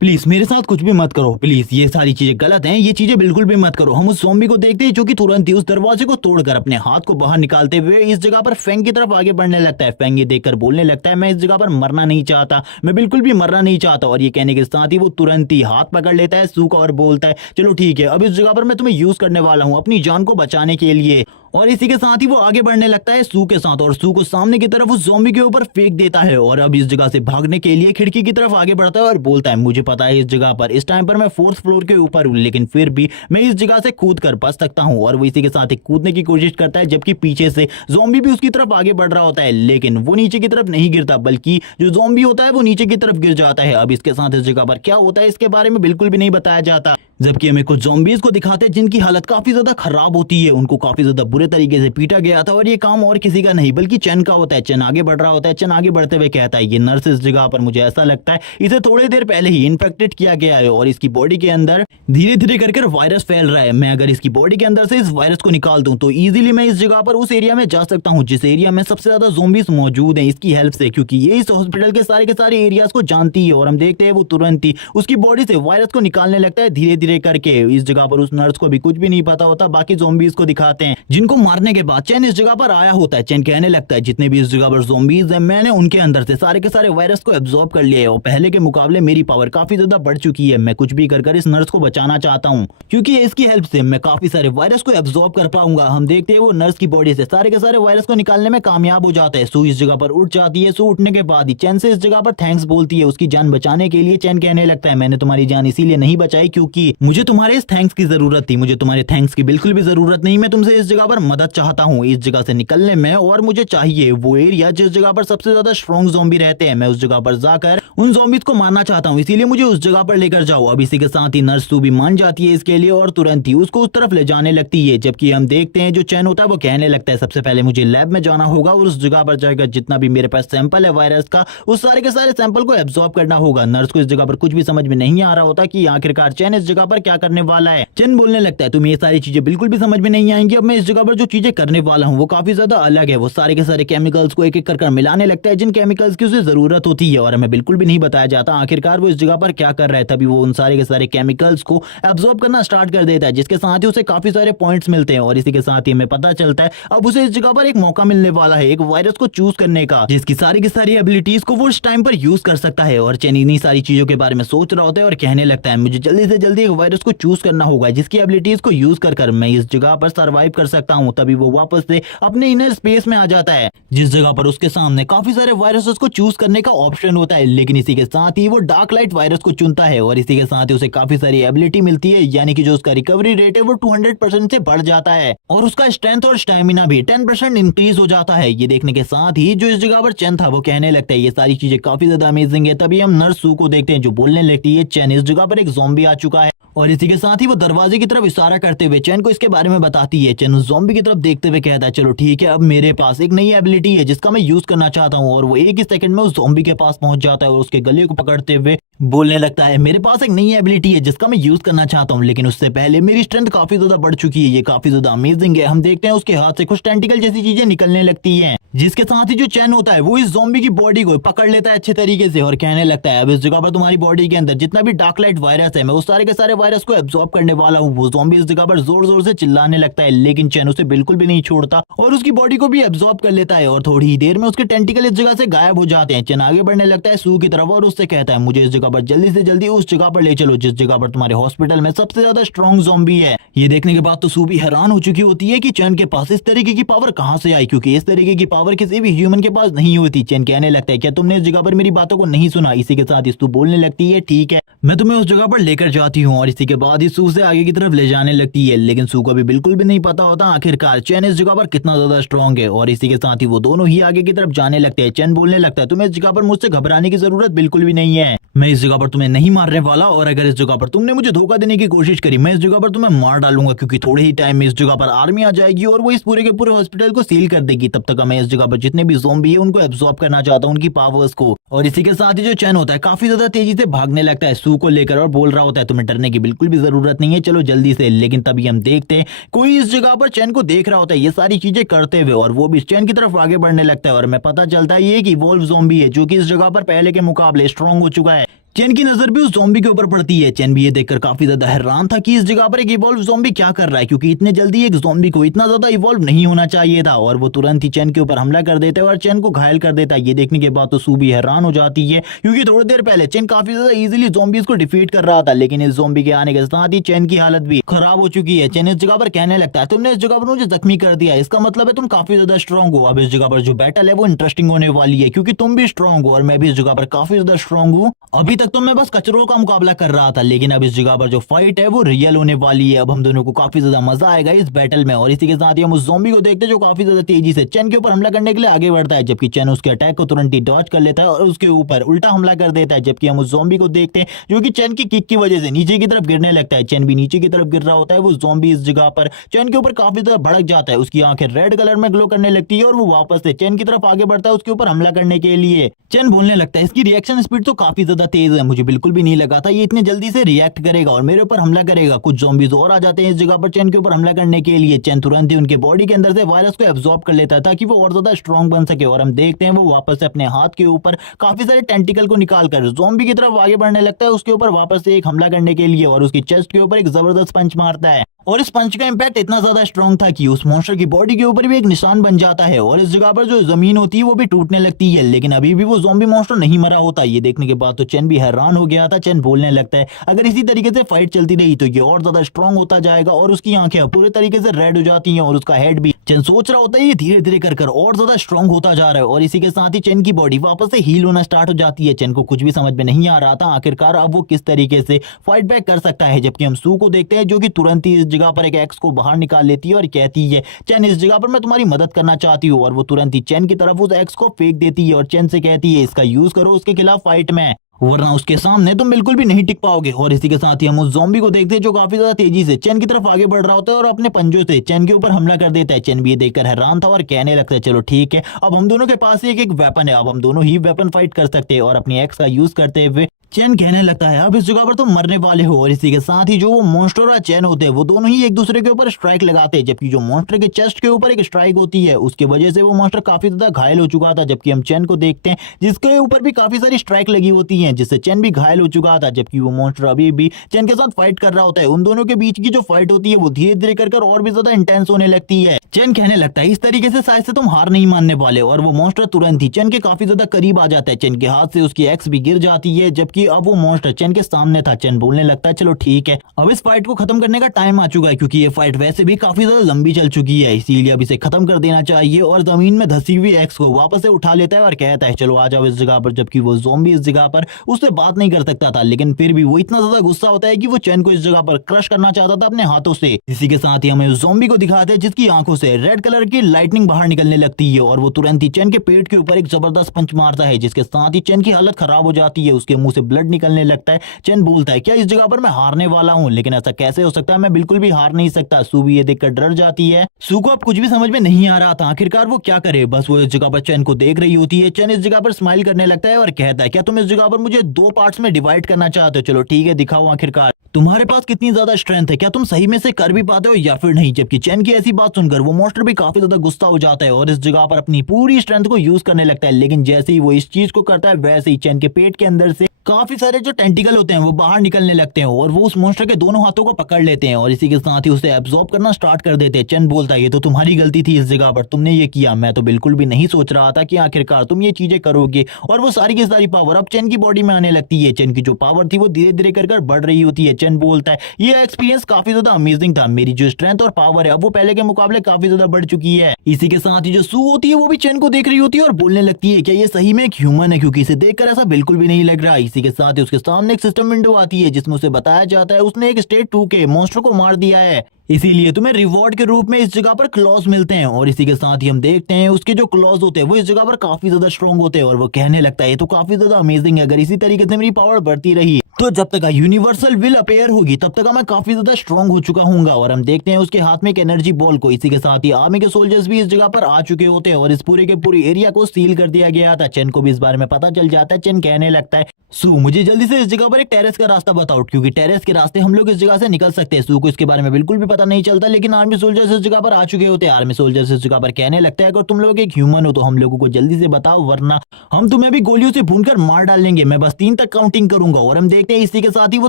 प्लीज मेरे साथ कुछ भी मत करो, प्लीज ये सारी चीजें गलत हैं, ये चीजें बिल्कुल भी मत करो। हम उस ज़ॉम्बी को देखते हैं जो कि तुरंत ही उस दरवाजे को तोड़कर अपने हाथ को बाहर निकालते हुए इस जगह पर फेंग की तरफ आगे बढ़ने लगता है। फेंग ये देखकर बोलने लगता है मैं इस जगह पर मरना नहीं चाहता, मैं बिल्कुल भी मरना नहीं चाहता। और ये कहने के साथ ही वो तुरंत ही हाथ पकड़ लेता है सू का और बोलता है चलो ठीक है, अब इस जगह पर मैं तुम्हें यूज करने वाला हूँ अपनी जान को बचाने के लिए। और इसी के साथ ही वो आगे बढ़ने लगता है सू के साथ और सू को सामने की तरफ उस ज़ॉम्बी के ऊपर फेंक देता है। और अब इस जगह से भागने के लिए खिड़की की तरफ आगे बढ़ता है और बोलता है मुझे पता है इस जगह पर इस टाइम पर मैं 4th फ्लोर के ऊपर हूँ, लेकिन फिर भी मैं इस जगह से कूद कर बच सकता हूँ। और वो इसी के साथ ही कूदने की कोशिश करता है, जबकि पीछे से ज़ॉम्बी भी उसकी तरफ आगे बढ़ रहा होता है, लेकिन वो नीचे की तरफ नहीं गिरता, बल्कि जो ज़ॉम्बी होता है वो नीचे की तरफ गिर जाता है। अब इसके साथ इस जगह पर क्या होता है इसके बारे में बिल्कुल भी नहीं बताया जाता, जबकि हमें कुछ ज़ॉम्बीज को दिखाते हैं जिनकी हालत काफी ज्यादा खराब होती है, उनको काफी ज्यादा बुरे तरीके से पीटा गया था। और ये काम और किसी का नहीं बल्कि चैन का होता है। चैन आगे बढ़ रहा होता है, चैन आगे बढ़ते हुए कहता है ये नर्स इस जगह पर मुझे ऐसा लगता है इसे थोड़ी देर पहले ही इन्फेक्टेड किया गया है और इसकी बॉडी के अंदर धीरे धीरे करके वायरस फैल रहा है। मैं अगर इसकी बॉडी के अंदर से इस वायरस को निकाल दूं तो इजीली मैं इस जगह पर उस एरिया में जा सकता हूं जिस एरिया में सबसे ज्यादा ज़ॉम्बीज मौजूद हैं इसकी हेल्प से, क्योंकि ये इस हॉस्पिटल के सारे एरियाज को जानती है। और हम देखते हैं वो तुरंत ही उसकी बॉडी से वायरस को निकालने लगता है धीरे धीरे करके। इस जगह पर उस नर्स को भी कुछ भी नहीं पता होता। बाकी ज़ॉम्बीज को दिखाते हैं जिनको मारने के बाद चैन इस जगह पर आया होता है। चैन कहने लगता है जितने भी इस जगह पर ज़ॉम्बीज हैं मैंने उनके अंदर से सारे के सारे वायरस को एब्जॉर्ब कर लिया है और पहले के मुकाबले मेरी पावर काफी ज्यादा बढ़ चुकी है। मैं कुछ भी कर इस नर्स को बचाना चाहता हूँ, क्योंकि इसकी हेल्प से मैं काफी सारे वायरस को एब्जॉर्ब कर पाऊंगा। हम देखते हैं वो नर्स की बॉडी से सारे के सारे वायरस को निकालने में कामयाब हो जाता है। सू इस जगह पर उठ जाती है। सू उठने के बाद ही चैन से इस जगह पर थैंक्स बोलती है उसकी जान बचाने के लिए। चैन कहने लगता है मैंने तुम्हारी जान इसीलिए नहीं बचाई क्योंकि मुझे तुम्हारे इस थैंक्स की जरूरत थी, मुझे तुम्हारे थैंक्स की बिल्कुल भी जरूरत नहीं। मैं तुमसे इस जगह पर मदद चाहता हूँ इस जगह से निकलने में, और मुझे चाहिए वो एरिया जिस जगह पर सबसे ज्यादा स्ट्रॉन्ग ज़ॉम्बी रहते हैं। मैं उस जगह पर जाकर उन ज़ॉम्बीज को मारना चाहता हूँ, इसीलिए मुझे उस जगह पर लेकर जाओ। अब इसी के साथ ही नर्स सू भी मान जाती है इसके लिए और तुरंत ही उसको उस तरफ ले जाने लगती है। जबकि हम देखते हैं जो चैन होता है वो कहने लगता है सबसे पहले मुझे लैब में जाना होगा और उस जगह पर जाकर जितना भी मेरे पास सैंपल है वायरस का उस सारे के सारे सैंपल को एब्जॉर्ब करना होगा। नर्स को इस जगह पर कुछ भी समझ में नहीं आ रहा होता कि आखिरकार चैन इस जगह पर क्या करने वाला है। चैन बोलने लगता है तुम्हें ये सारी चीजें बिल्कुल भी समझ में नहीं आएंगी। अब मैं इस जगह पर जो चीजें करने वाला हूँ वो काफी ज्यादा अलग है। वो सारे के सारे केमिकल्स को एक एक कर मिलाने लगता है जिन केमिकल्स की उसे जरूरत होती है और हमें बिल्कुल भी नहीं बताया जाता आखिरकार वो इस जगह पर क्या कर रहा है। तभी वो उन सारे के सारे केमिकल्स को एब्जॉर्ब करना स्टार्ट कर देता है जिसके साथ ही उसे काफी सारे पॉइंट्स मिलते हैं। और इसी के साथ ही हमें पता चलता है अब उसे इस जगह पर एक मौका मिलने वाला है एक वायरस को चूज करने का जिसकी सारी की सारी एबिलिटीज को वो इस टाइम पर यूज कर सकता है। और चैन इन्हीं सारी चीजों के बारे में सोच रहा होता है और कहने लगता है मुझे जल्दी से जल्दी एक वायरस को चूज करना होगा जिसकी एबिलिटीज को यूज कर मैं इस जगह पर सर्वाइव कर सकता हूँ। तभी वो वापस से अपने इनर स्पेस में आ जाता है जिस जगह पर उसके सामने काफी सारे वायरसेस को चूज करने का ऑप्शन होता है, लेकिन इसी के साथ ही वो डार्क लाइट वायरस को चुनता है और इसी के साथ ही उसे काफी सारी एबिलिटी मिलती है, यानी कि जो उसका रिकवरी रेट है वो 200% से बढ़ जाता है और उसका स्ट्रेंथ और स्टैमिना भी 10% इंक्रीज हो जाता है। ये देखने के साथ ही जो इस जगह पर चैन था वो कहने लगता है ये सारी चीजें काफी ज्यादा अमेजिंग है। तभी हम नर्स सू को देखते हैं जो बोलने लगती है चैन इस जगह पर एक ज़ॉम्बी आ चुका है और इसी के साथ ही वो दरवाजे की तरफ इशारा करते हुए चैन को इसके बारे में बताती है। चैन उस ज़ॉम्बी की तरफ देखते हुए कहता है चलो ठीक है, अब मेरे पास एक नई एबिलिटी है जिसका मैं यूज करना चाहता हूँ। और वो एक ही सेकंड में उस ज़ॉम्बी के पास पहुंच जाता है और उसके गले को पकड़ते हुए बोलने लगता है मेरे पास एक नई एबिलिटी है जिसका मैं यूज करना चाहता हूँ, लेकिन उससे पहले मेरी स्ट्रेंथ काफी ज्यादा बढ़ चुकी है, ये काफी ज्यादा अमेजिंग है। हम देखते हैं उसके हाथ से कुछ टेंटिकल जैसी चीजें निकलने लगती हैं जिसके साथ ही जो चैन होता है वो इस ज़ॉम्बी की बॉडी को पकड़ लेता है अच्छे तरीके से और कहने लगता है अब इस जगह पर तुम्हारी बॉडी के अंदर जितना भी डार्क लाइट वायरस है मैं उस सारे के सारे वायरस को एब्जॉर्ब करने वाला हूँ। वो ज़ॉम्बी इस जगह पर जोर जोर से चिल्लाने लगता है, लेकिन चैन उसे बिल्कुल भी नहीं छोड़ता और उसकी बॉडी को भी एब्जॉर्ब कर लेता है और थोड़ी ही देर में उसके टेंटिकल इस जगह से गायब हो जाते हैं। चैन आगे बढ़ने लगता है सू की तरफ और उससे कहता है मुझे इस जगह पर जल्दी से जल्दी उस जगह पर ले चलो जिस जगह पर तुम्हारे हॉस्पिटल में सबसे ज्यादा स्ट्रॉन्ग ज़ॉम्बी है। ये देखने के बाद तो सू भी हैरान हो चुकी होती है कि चैन के पास इस तरीके की पावर कहां से आई, क्योंकि इस तरीके की पावर किसी भी ह्यूमन के पास नहीं होती। चैन कहने लगता है क्या तुमने इस जगह पर मेरी बातों को नहीं सुना। इसी के साथ सू बोलने लगती है ठीक है मैं तुम्हें उस जगह पर लेकर जाती हूँ और इसी के बाद ही सू से आगे की तरफ ले जाने लगती है, लेकिन सू को भी बिल्कुल भी नहीं पता होता आखिरकार चैन इस जगह पर कितना ज्यादा स्ट्रॉन्ग है। और इसी के साथ ही वो दोनों ही आगे की तरफ जाने लगते हैं। चैन बोलने लगता है तुम्हें इस जगह पर मुझसे घबराने की जरूरत बिल्कुल भी नहीं है, मैं इस जगह पर तुम्हें नहीं मारने वाला और अगर इस जगह पर तुमने मुझे धोखा देने की कोशिश करी मैं इस जगह पर तुम्हें मार डालूंगा, क्योंकि थोड़े ही टाइम में इस जगह पर आर्मी आ जाएगी और वो इस पूरे के पूरे हॉस्पिटल को सील कर देगी। तब तक मैं इस जगह पर जितने भी ज़ॉम्बी है उनको एब्जॉर्ब करना चाहता हूँ उनकी पावर्स को। और इसी के साथ ही जो चैन होता है काफी ज्यादा तेजी से भागने लगता है सू को लेकर और बोल रहा होता है तुम्हें डरने की बिल्कुल भी जरूरत नहीं है, चलो जल्दी से। लेकिन तभी हम देखते हैं कोई इस जगह पर चैन को देख रहा होता है ये सारी चीजें करते हुए और वो भी चैन की तरफ आगे बढ़ने लगता है और हमें पता चलता है ये कि वोल्फ ज़ॉम्बी है जो कि इस जगह पर पहले के मुकाबले स्ट्रॉन्ग हो चुका है। चेन की नजर भी उस ज़ॉम्बी के ऊपर पड़ती है। चेन भी ये देखकर काफी ज्यादा हैरान था कि इस जगह पर एक इवॉल्व ज़ॉम्बी क्या कर रहा है, क्योंकि इतने जल्दी एक ज़ॉम्बी को इतना ज्यादा इवॉल्व नहीं होना चाहिए था। और वो तुरंत ही चेन के ऊपर हमला कर देता है और चेन को घायल कर देता है। ये देखने के बाद तो सू भी हैरान हो जाती है, क्योंकि थोड़ी देर पहले चेन काफी ज्यादा इजीली ज़ॉम्बीज को डिफीट कर रहा था, लेकिन इस ज़ॉम्बी के आने के साथ ही चेन की हालत भी खराब हो चुकी है। चेन इस जगह पर कहने लगता है, तुमने इस जगह पर मुझे जख्मी कर दिया, इसका मतलब है तुम काफी ज्यादा स्ट्रांग हो। अब इस जगह पर जो बैटल है वो इंटरेस्टिंग होने वाली है, क्योंकि तुम भी स्ट्रांग हो और मैं भी इस जगह पर काफी ज्यादा स्ट्रांग हूँ। अभी तक तो मैं बस कचरों का मुकाबला कर रहा था, लेकिन अब इस जगह पर जो फाइट है वो रियल होने वाली है। अब हम दोनों को काफी ज्यादा मजा आएगा इस बैटल में। और इसी के साथ ही हम उस ज़ॉम्बी को देखते हैं जो काफी ज्यादा तेजी से चेन के ऊपर हमला करने के लिए आगे बढ़ता है, जबकि चेन उसके अटैक को तुरंत ही डॉज कर लेता है और उसके ऊपर उल्टा हमला कर देता है। जबकि हम उस ज़ॉम्बी को देखते हैं जो कि चेन की किक की वजह से नीचे की तरफ गिरने लगता है। चेन भी नीचे की तरफ गिर रहा होता है। वो ज़ॉम्बी इस जगह पर चेन के ऊपर काफी ज्यादा भड़क जाता है, उसकी आंखें रेड कलर में ग्लो करने लगती है और वो वापस से चेन की तरफ आगे बढ़ता है उसके ऊपर हमला करने के लिए। चेन बोलने लगता है, इसकी रिएक्शन स्पीड तो काफी ज्यादा तेज है, मुझे बिल्कुल भी नहीं लगा था ये इतने जल्दी से रिएक्ट करेगा और मेरे ऊपर हमला करेगा। कुछ ज़ॉम्बीज और आ जाते हैं इस जगह पर चेन के ऊपर हमला करने के लिए। चेन तुरंत ही उनके बॉडी के अंदर से वायरस को एब्जॉर्ब कर लेता है ताकि वो और ज्यादा स्ट्रांग बन सके। और हम देखते हैं वो वापस से अपने हाथ के ऊपर काफी सारे टेंटिकल को निकालकर ज़ॉम्बी की तरफ आगे बढ़ने लगता है उसके ऊपर वापस से एक हमला करने के लिए, और उसकी चेस्ट के ऊपर एक जबरदस्त पंच मारता है। और इस पंच का इंपैक्ट इतना ज्यादा स्ट्रांग था कि उस मॉन्स्टर की बॉडी के ऊपर भी एक निशान बन जाता है और इस जगह पर जो जमीन होती है वो भी टूटने लगती है। लेकिन अभी भी वो ज़ॉम्बी मॉन्स्टर नहीं मरा होता। ये देखने के बाद तो चेन भी हैरान हो गया था। चेन बोलने लगता है, अगर इसी तरीके से फाइट चलती रही तो ये और ज्यादा स्ट्रांग होता जाएगा। और उसकी आंखें पूरे तरीके से रेड हो जाती हैं और उसका हेड भी, चेन सोच रहा होता है ये धीरे धीरे कर और ज्यादा स्ट्रांग होता जा रहा है। और इसी के साथ ही चेन की बॉडी वापस से हील होना स्टार्ट हो जाती है। चेन को कुछ भी समझ में नहीं आ रहा था आखिरकार अब वो किस तरीके से फाइट बैक कर सकता है। जबकि हम सू को देखते हैं जो कि तुरंत ही इस जगह पर एक एक्स को बाहर निकाल लेती है और कहती है, चेन इस जगह पर मैं तुम्हारी मदद करना चाहती हूँ। और वो तुरंत ही चेन की तरफ उस एक्स को फेंक देती है और चेन से कहती है, इसका यूज करो उसके खिलाफ फाइट में, वरना उसके सामने तुम बिल्कुल भी नहीं टिक पाओगे। और इसी के साथ ही हम उस ज़ॉम्बी को देखते हैं जो काफी ज्यादा तेजी से चेन की तरफ आगे बढ़ रहा होता है और अपने पंजों से चेन के ऊपर हमला कर देता है। चेन भी ये देखकर हैरान था और कहने लगता है, चलो ठीक है, अब हम दोनों के पास एक एक वेपन है, अब हम दोनों ही वेपन फाइट कर सकते हैं। और अपनी एक्स का यूज करते हुए चेन कहने लगता है, अब इस जगह पर तुम मरने वाले हो। और इसी के साथ ही जो वो मॉन्स्टर और चेन होते हैं वो दोनों ही एक दूसरे के ऊपर स्ट्राइक लगाते हैं। जबकि जो मॉन्स्टर के चेस्ट के ऊपर एक स्ट्राइक होती है उसकी वजह से वो मॉन्स्टर काफी ज्यादा घायल हो चुका था। जबकि हम चेन को देखते हैं जिसके ऊपर भी काफी सारी स्ट्राइक लगी होती है जिससे चेन भी घायल हो चुका था। जबकि वो मॉन्स्टर अभी भी चेन के साथ फाइट कर रहा होता है। उन दोनों के बीच की जो फाइट होती है वो धीरे धीरे कर और भी ज्यादा इंटेंस होने लगती है। चेन कहने लगता है, इस तरीके से शायद से तुम हार नहीं मानने वाले। और वो मॉन्स्टर तुरंत ही चेन के काफी ज्यादा करीब आ जाता है। चेन के हाथ से उसकी एक्स भी गिर जाती है। जबकि अब वो मॉन्स्टर चेन के सामने था। चेन बोलने लगता है, चलो ठीक है, अब इस फाइट को खत्म करने का टाइम आ चुका है, क्योंकि ये फाइट वैसे भी काफी ज्यादा लंबी चल चुकी है, इसीलिए अब इसे खत्म कर देना चाहिए। और जमीन में धसी हुई एक्स को वापस से उठा लेता है और कहता है, चलो आ जाओ इस जगह पर। जबकि वो ज़ॉम्बी इस जगह पर उससे बात नहीं कर सकता था, लेकिन फिर भी वो इतना ज्यादा गुस्सा होता है कि वो चेन को इस जगह पर क्रश करना चाहता था अपने हाथों से। इसी के साथ ही हमें उस ज़ॉम्बी को दिखाते हैं जिसकी आंखों से रेड कलर की लाइटनिंग बाहर निकलने लगती है और वो तुरंत ही चेन के पेट के ऊपर एक जबरदस्त पंच मारता है, जिसके साथ ही चेन की हालत खराब हो जाती है। उसके मुंह से ब्लड निकलने लगता है। चेन बोलता है, क्या इस जगह पर मैं हारने वाला हूँ? लेकिन ऐसा कैसे हो सकता है, मैं बिल्कुल भी हार नहीं सकता। सू भी ये देखकर डर जाती है। सू को अब कुछ भी समझ में नहीं आ रहा था आखिरकार वो क्या करे। बस वो इस जगह पर चेन को देख रही होती है। चेन इस जगह पर स्माइल करने लगता है और कहता है, क्या तुम इस जगह पर मुझे दो पार्ट्स में डिवाइड करना चाहते हो? चलो ठीक है, दिखाओ आखिरकार तुम्हारे पास कितनी ज्यादा स्ट्रेंथ है, क्या तुम सही में से कर भी पाते हो या फिर नहीं। जबकि चेन की ऐसी बात सुनकर वो मॉन्स्टर भी काफी ज्यादा गुस्सा हो जाता है और इस जगह पर अपनी पूरी स्ट्रेंथ को यूज करने लगता है। लेकिन जैसे ही वो इस चीज को करता है वैसे ही चेन के पेट के अंदर से काफी सारे जो टेंटिकल होते हैं वो बाहर निकलने लगते हैं और वो उस मॉन्स्टर के दोनों हाथों को पकड़ लेते हैं और इसी के साथ ही उसे एब्जॉर्ब करना स्टार्ट कर देते हैं। चेन बोलता है, ये तो तुम्हारी गलती थी, इस जगह पर तुमने ये किया, मैं तो बिल्कुल भी नहीं सोच रहा था कि आखिरकार तुम ये चीजें करोगे। और वो सारी की सारी पावर अब चेन की बॉडी में आने लगती है। चेन की जो पावर थी वो धीरे धीरे कर बढ़ रही होती है। चेन बोलता है, ये एक्सपीरियंस काफी ज्यादा अमेजिंग था, मेरी जो स्ट्रेंथ और पावर है अब वो पहले के मुकाबले काफी ज्यादा बढ़ चुकी है। इसी के साथ ही जो सू होती है वो भी चेन को देख रही होती है और बोलने लगती है, क्या ये सही में एक ह्यूमन है, क्योंकि इसे देखकर ऐसा बिल्कुल भी नहीं लग रहा। इसी के साथ ही उसके सामने एक सिस्टम विंडो आती है जिसमें उसे बताया जाता है उसने एक स्टेट 2 के मॉन्स्टर को मार दिया है, इसीलिए तुम्हें रिवॉर्ड के रूप में इस जगह पर क्लॉज मिलते हैं। और इसी के साथ ही हम देखते हैं उसके जो क्लॉज होते हैं वो इस जगह पर काफी ज्यादा स्ट्रॉन्ग होते हैं और वो कहने लगता है, ये तो काफी ज्यादा अमेजिंग है, अगर इसी तरीके से मेरी पावर बढ़ती रही तो जब तक यूनिवर्सल विल अपेयर होगी तब तक मैं काफी ज्यादा स्ट्रॉन्ग हो चुका हूंगा। और हम देखते हैं उसके हाथ में एक एनर्जी बॉल को। इसी के साथ ही आर्मी के सोल्जर्स भी इस जगह पर आ चुके होते हैं और इस पूरे के पूरे एरिया को सील कर दिया गया था। चेन को भी इस बारे में पता चल जाता है। चेन कहने लगता है, सू मुझे जल्दी से इस जगह पर एक टेरेस का रास्ता बताओ, क्योंकि टेरेस के रास्ते हम लोग इस जगह से निकल सकते हैं। सू को इसके बारे में बिल्कुल भी पता नहीं चलता, लेकिन आर्मी सोल्जर्स इस जगह पर आ चुके होते हैं। आर्मी सोल्जर्स इस जगह पर कहने लगता है अगर तुम लोग एक ह्यूमन हो तो हम लोगों को जल्दी से बताओ, वरना हम तुम्हें भी गोलियों से भूनकर मार डालेंगे। मैं बस 3 तक काउंटिंग करूंगा। और हम देखते हैं इसी के साथ ही वो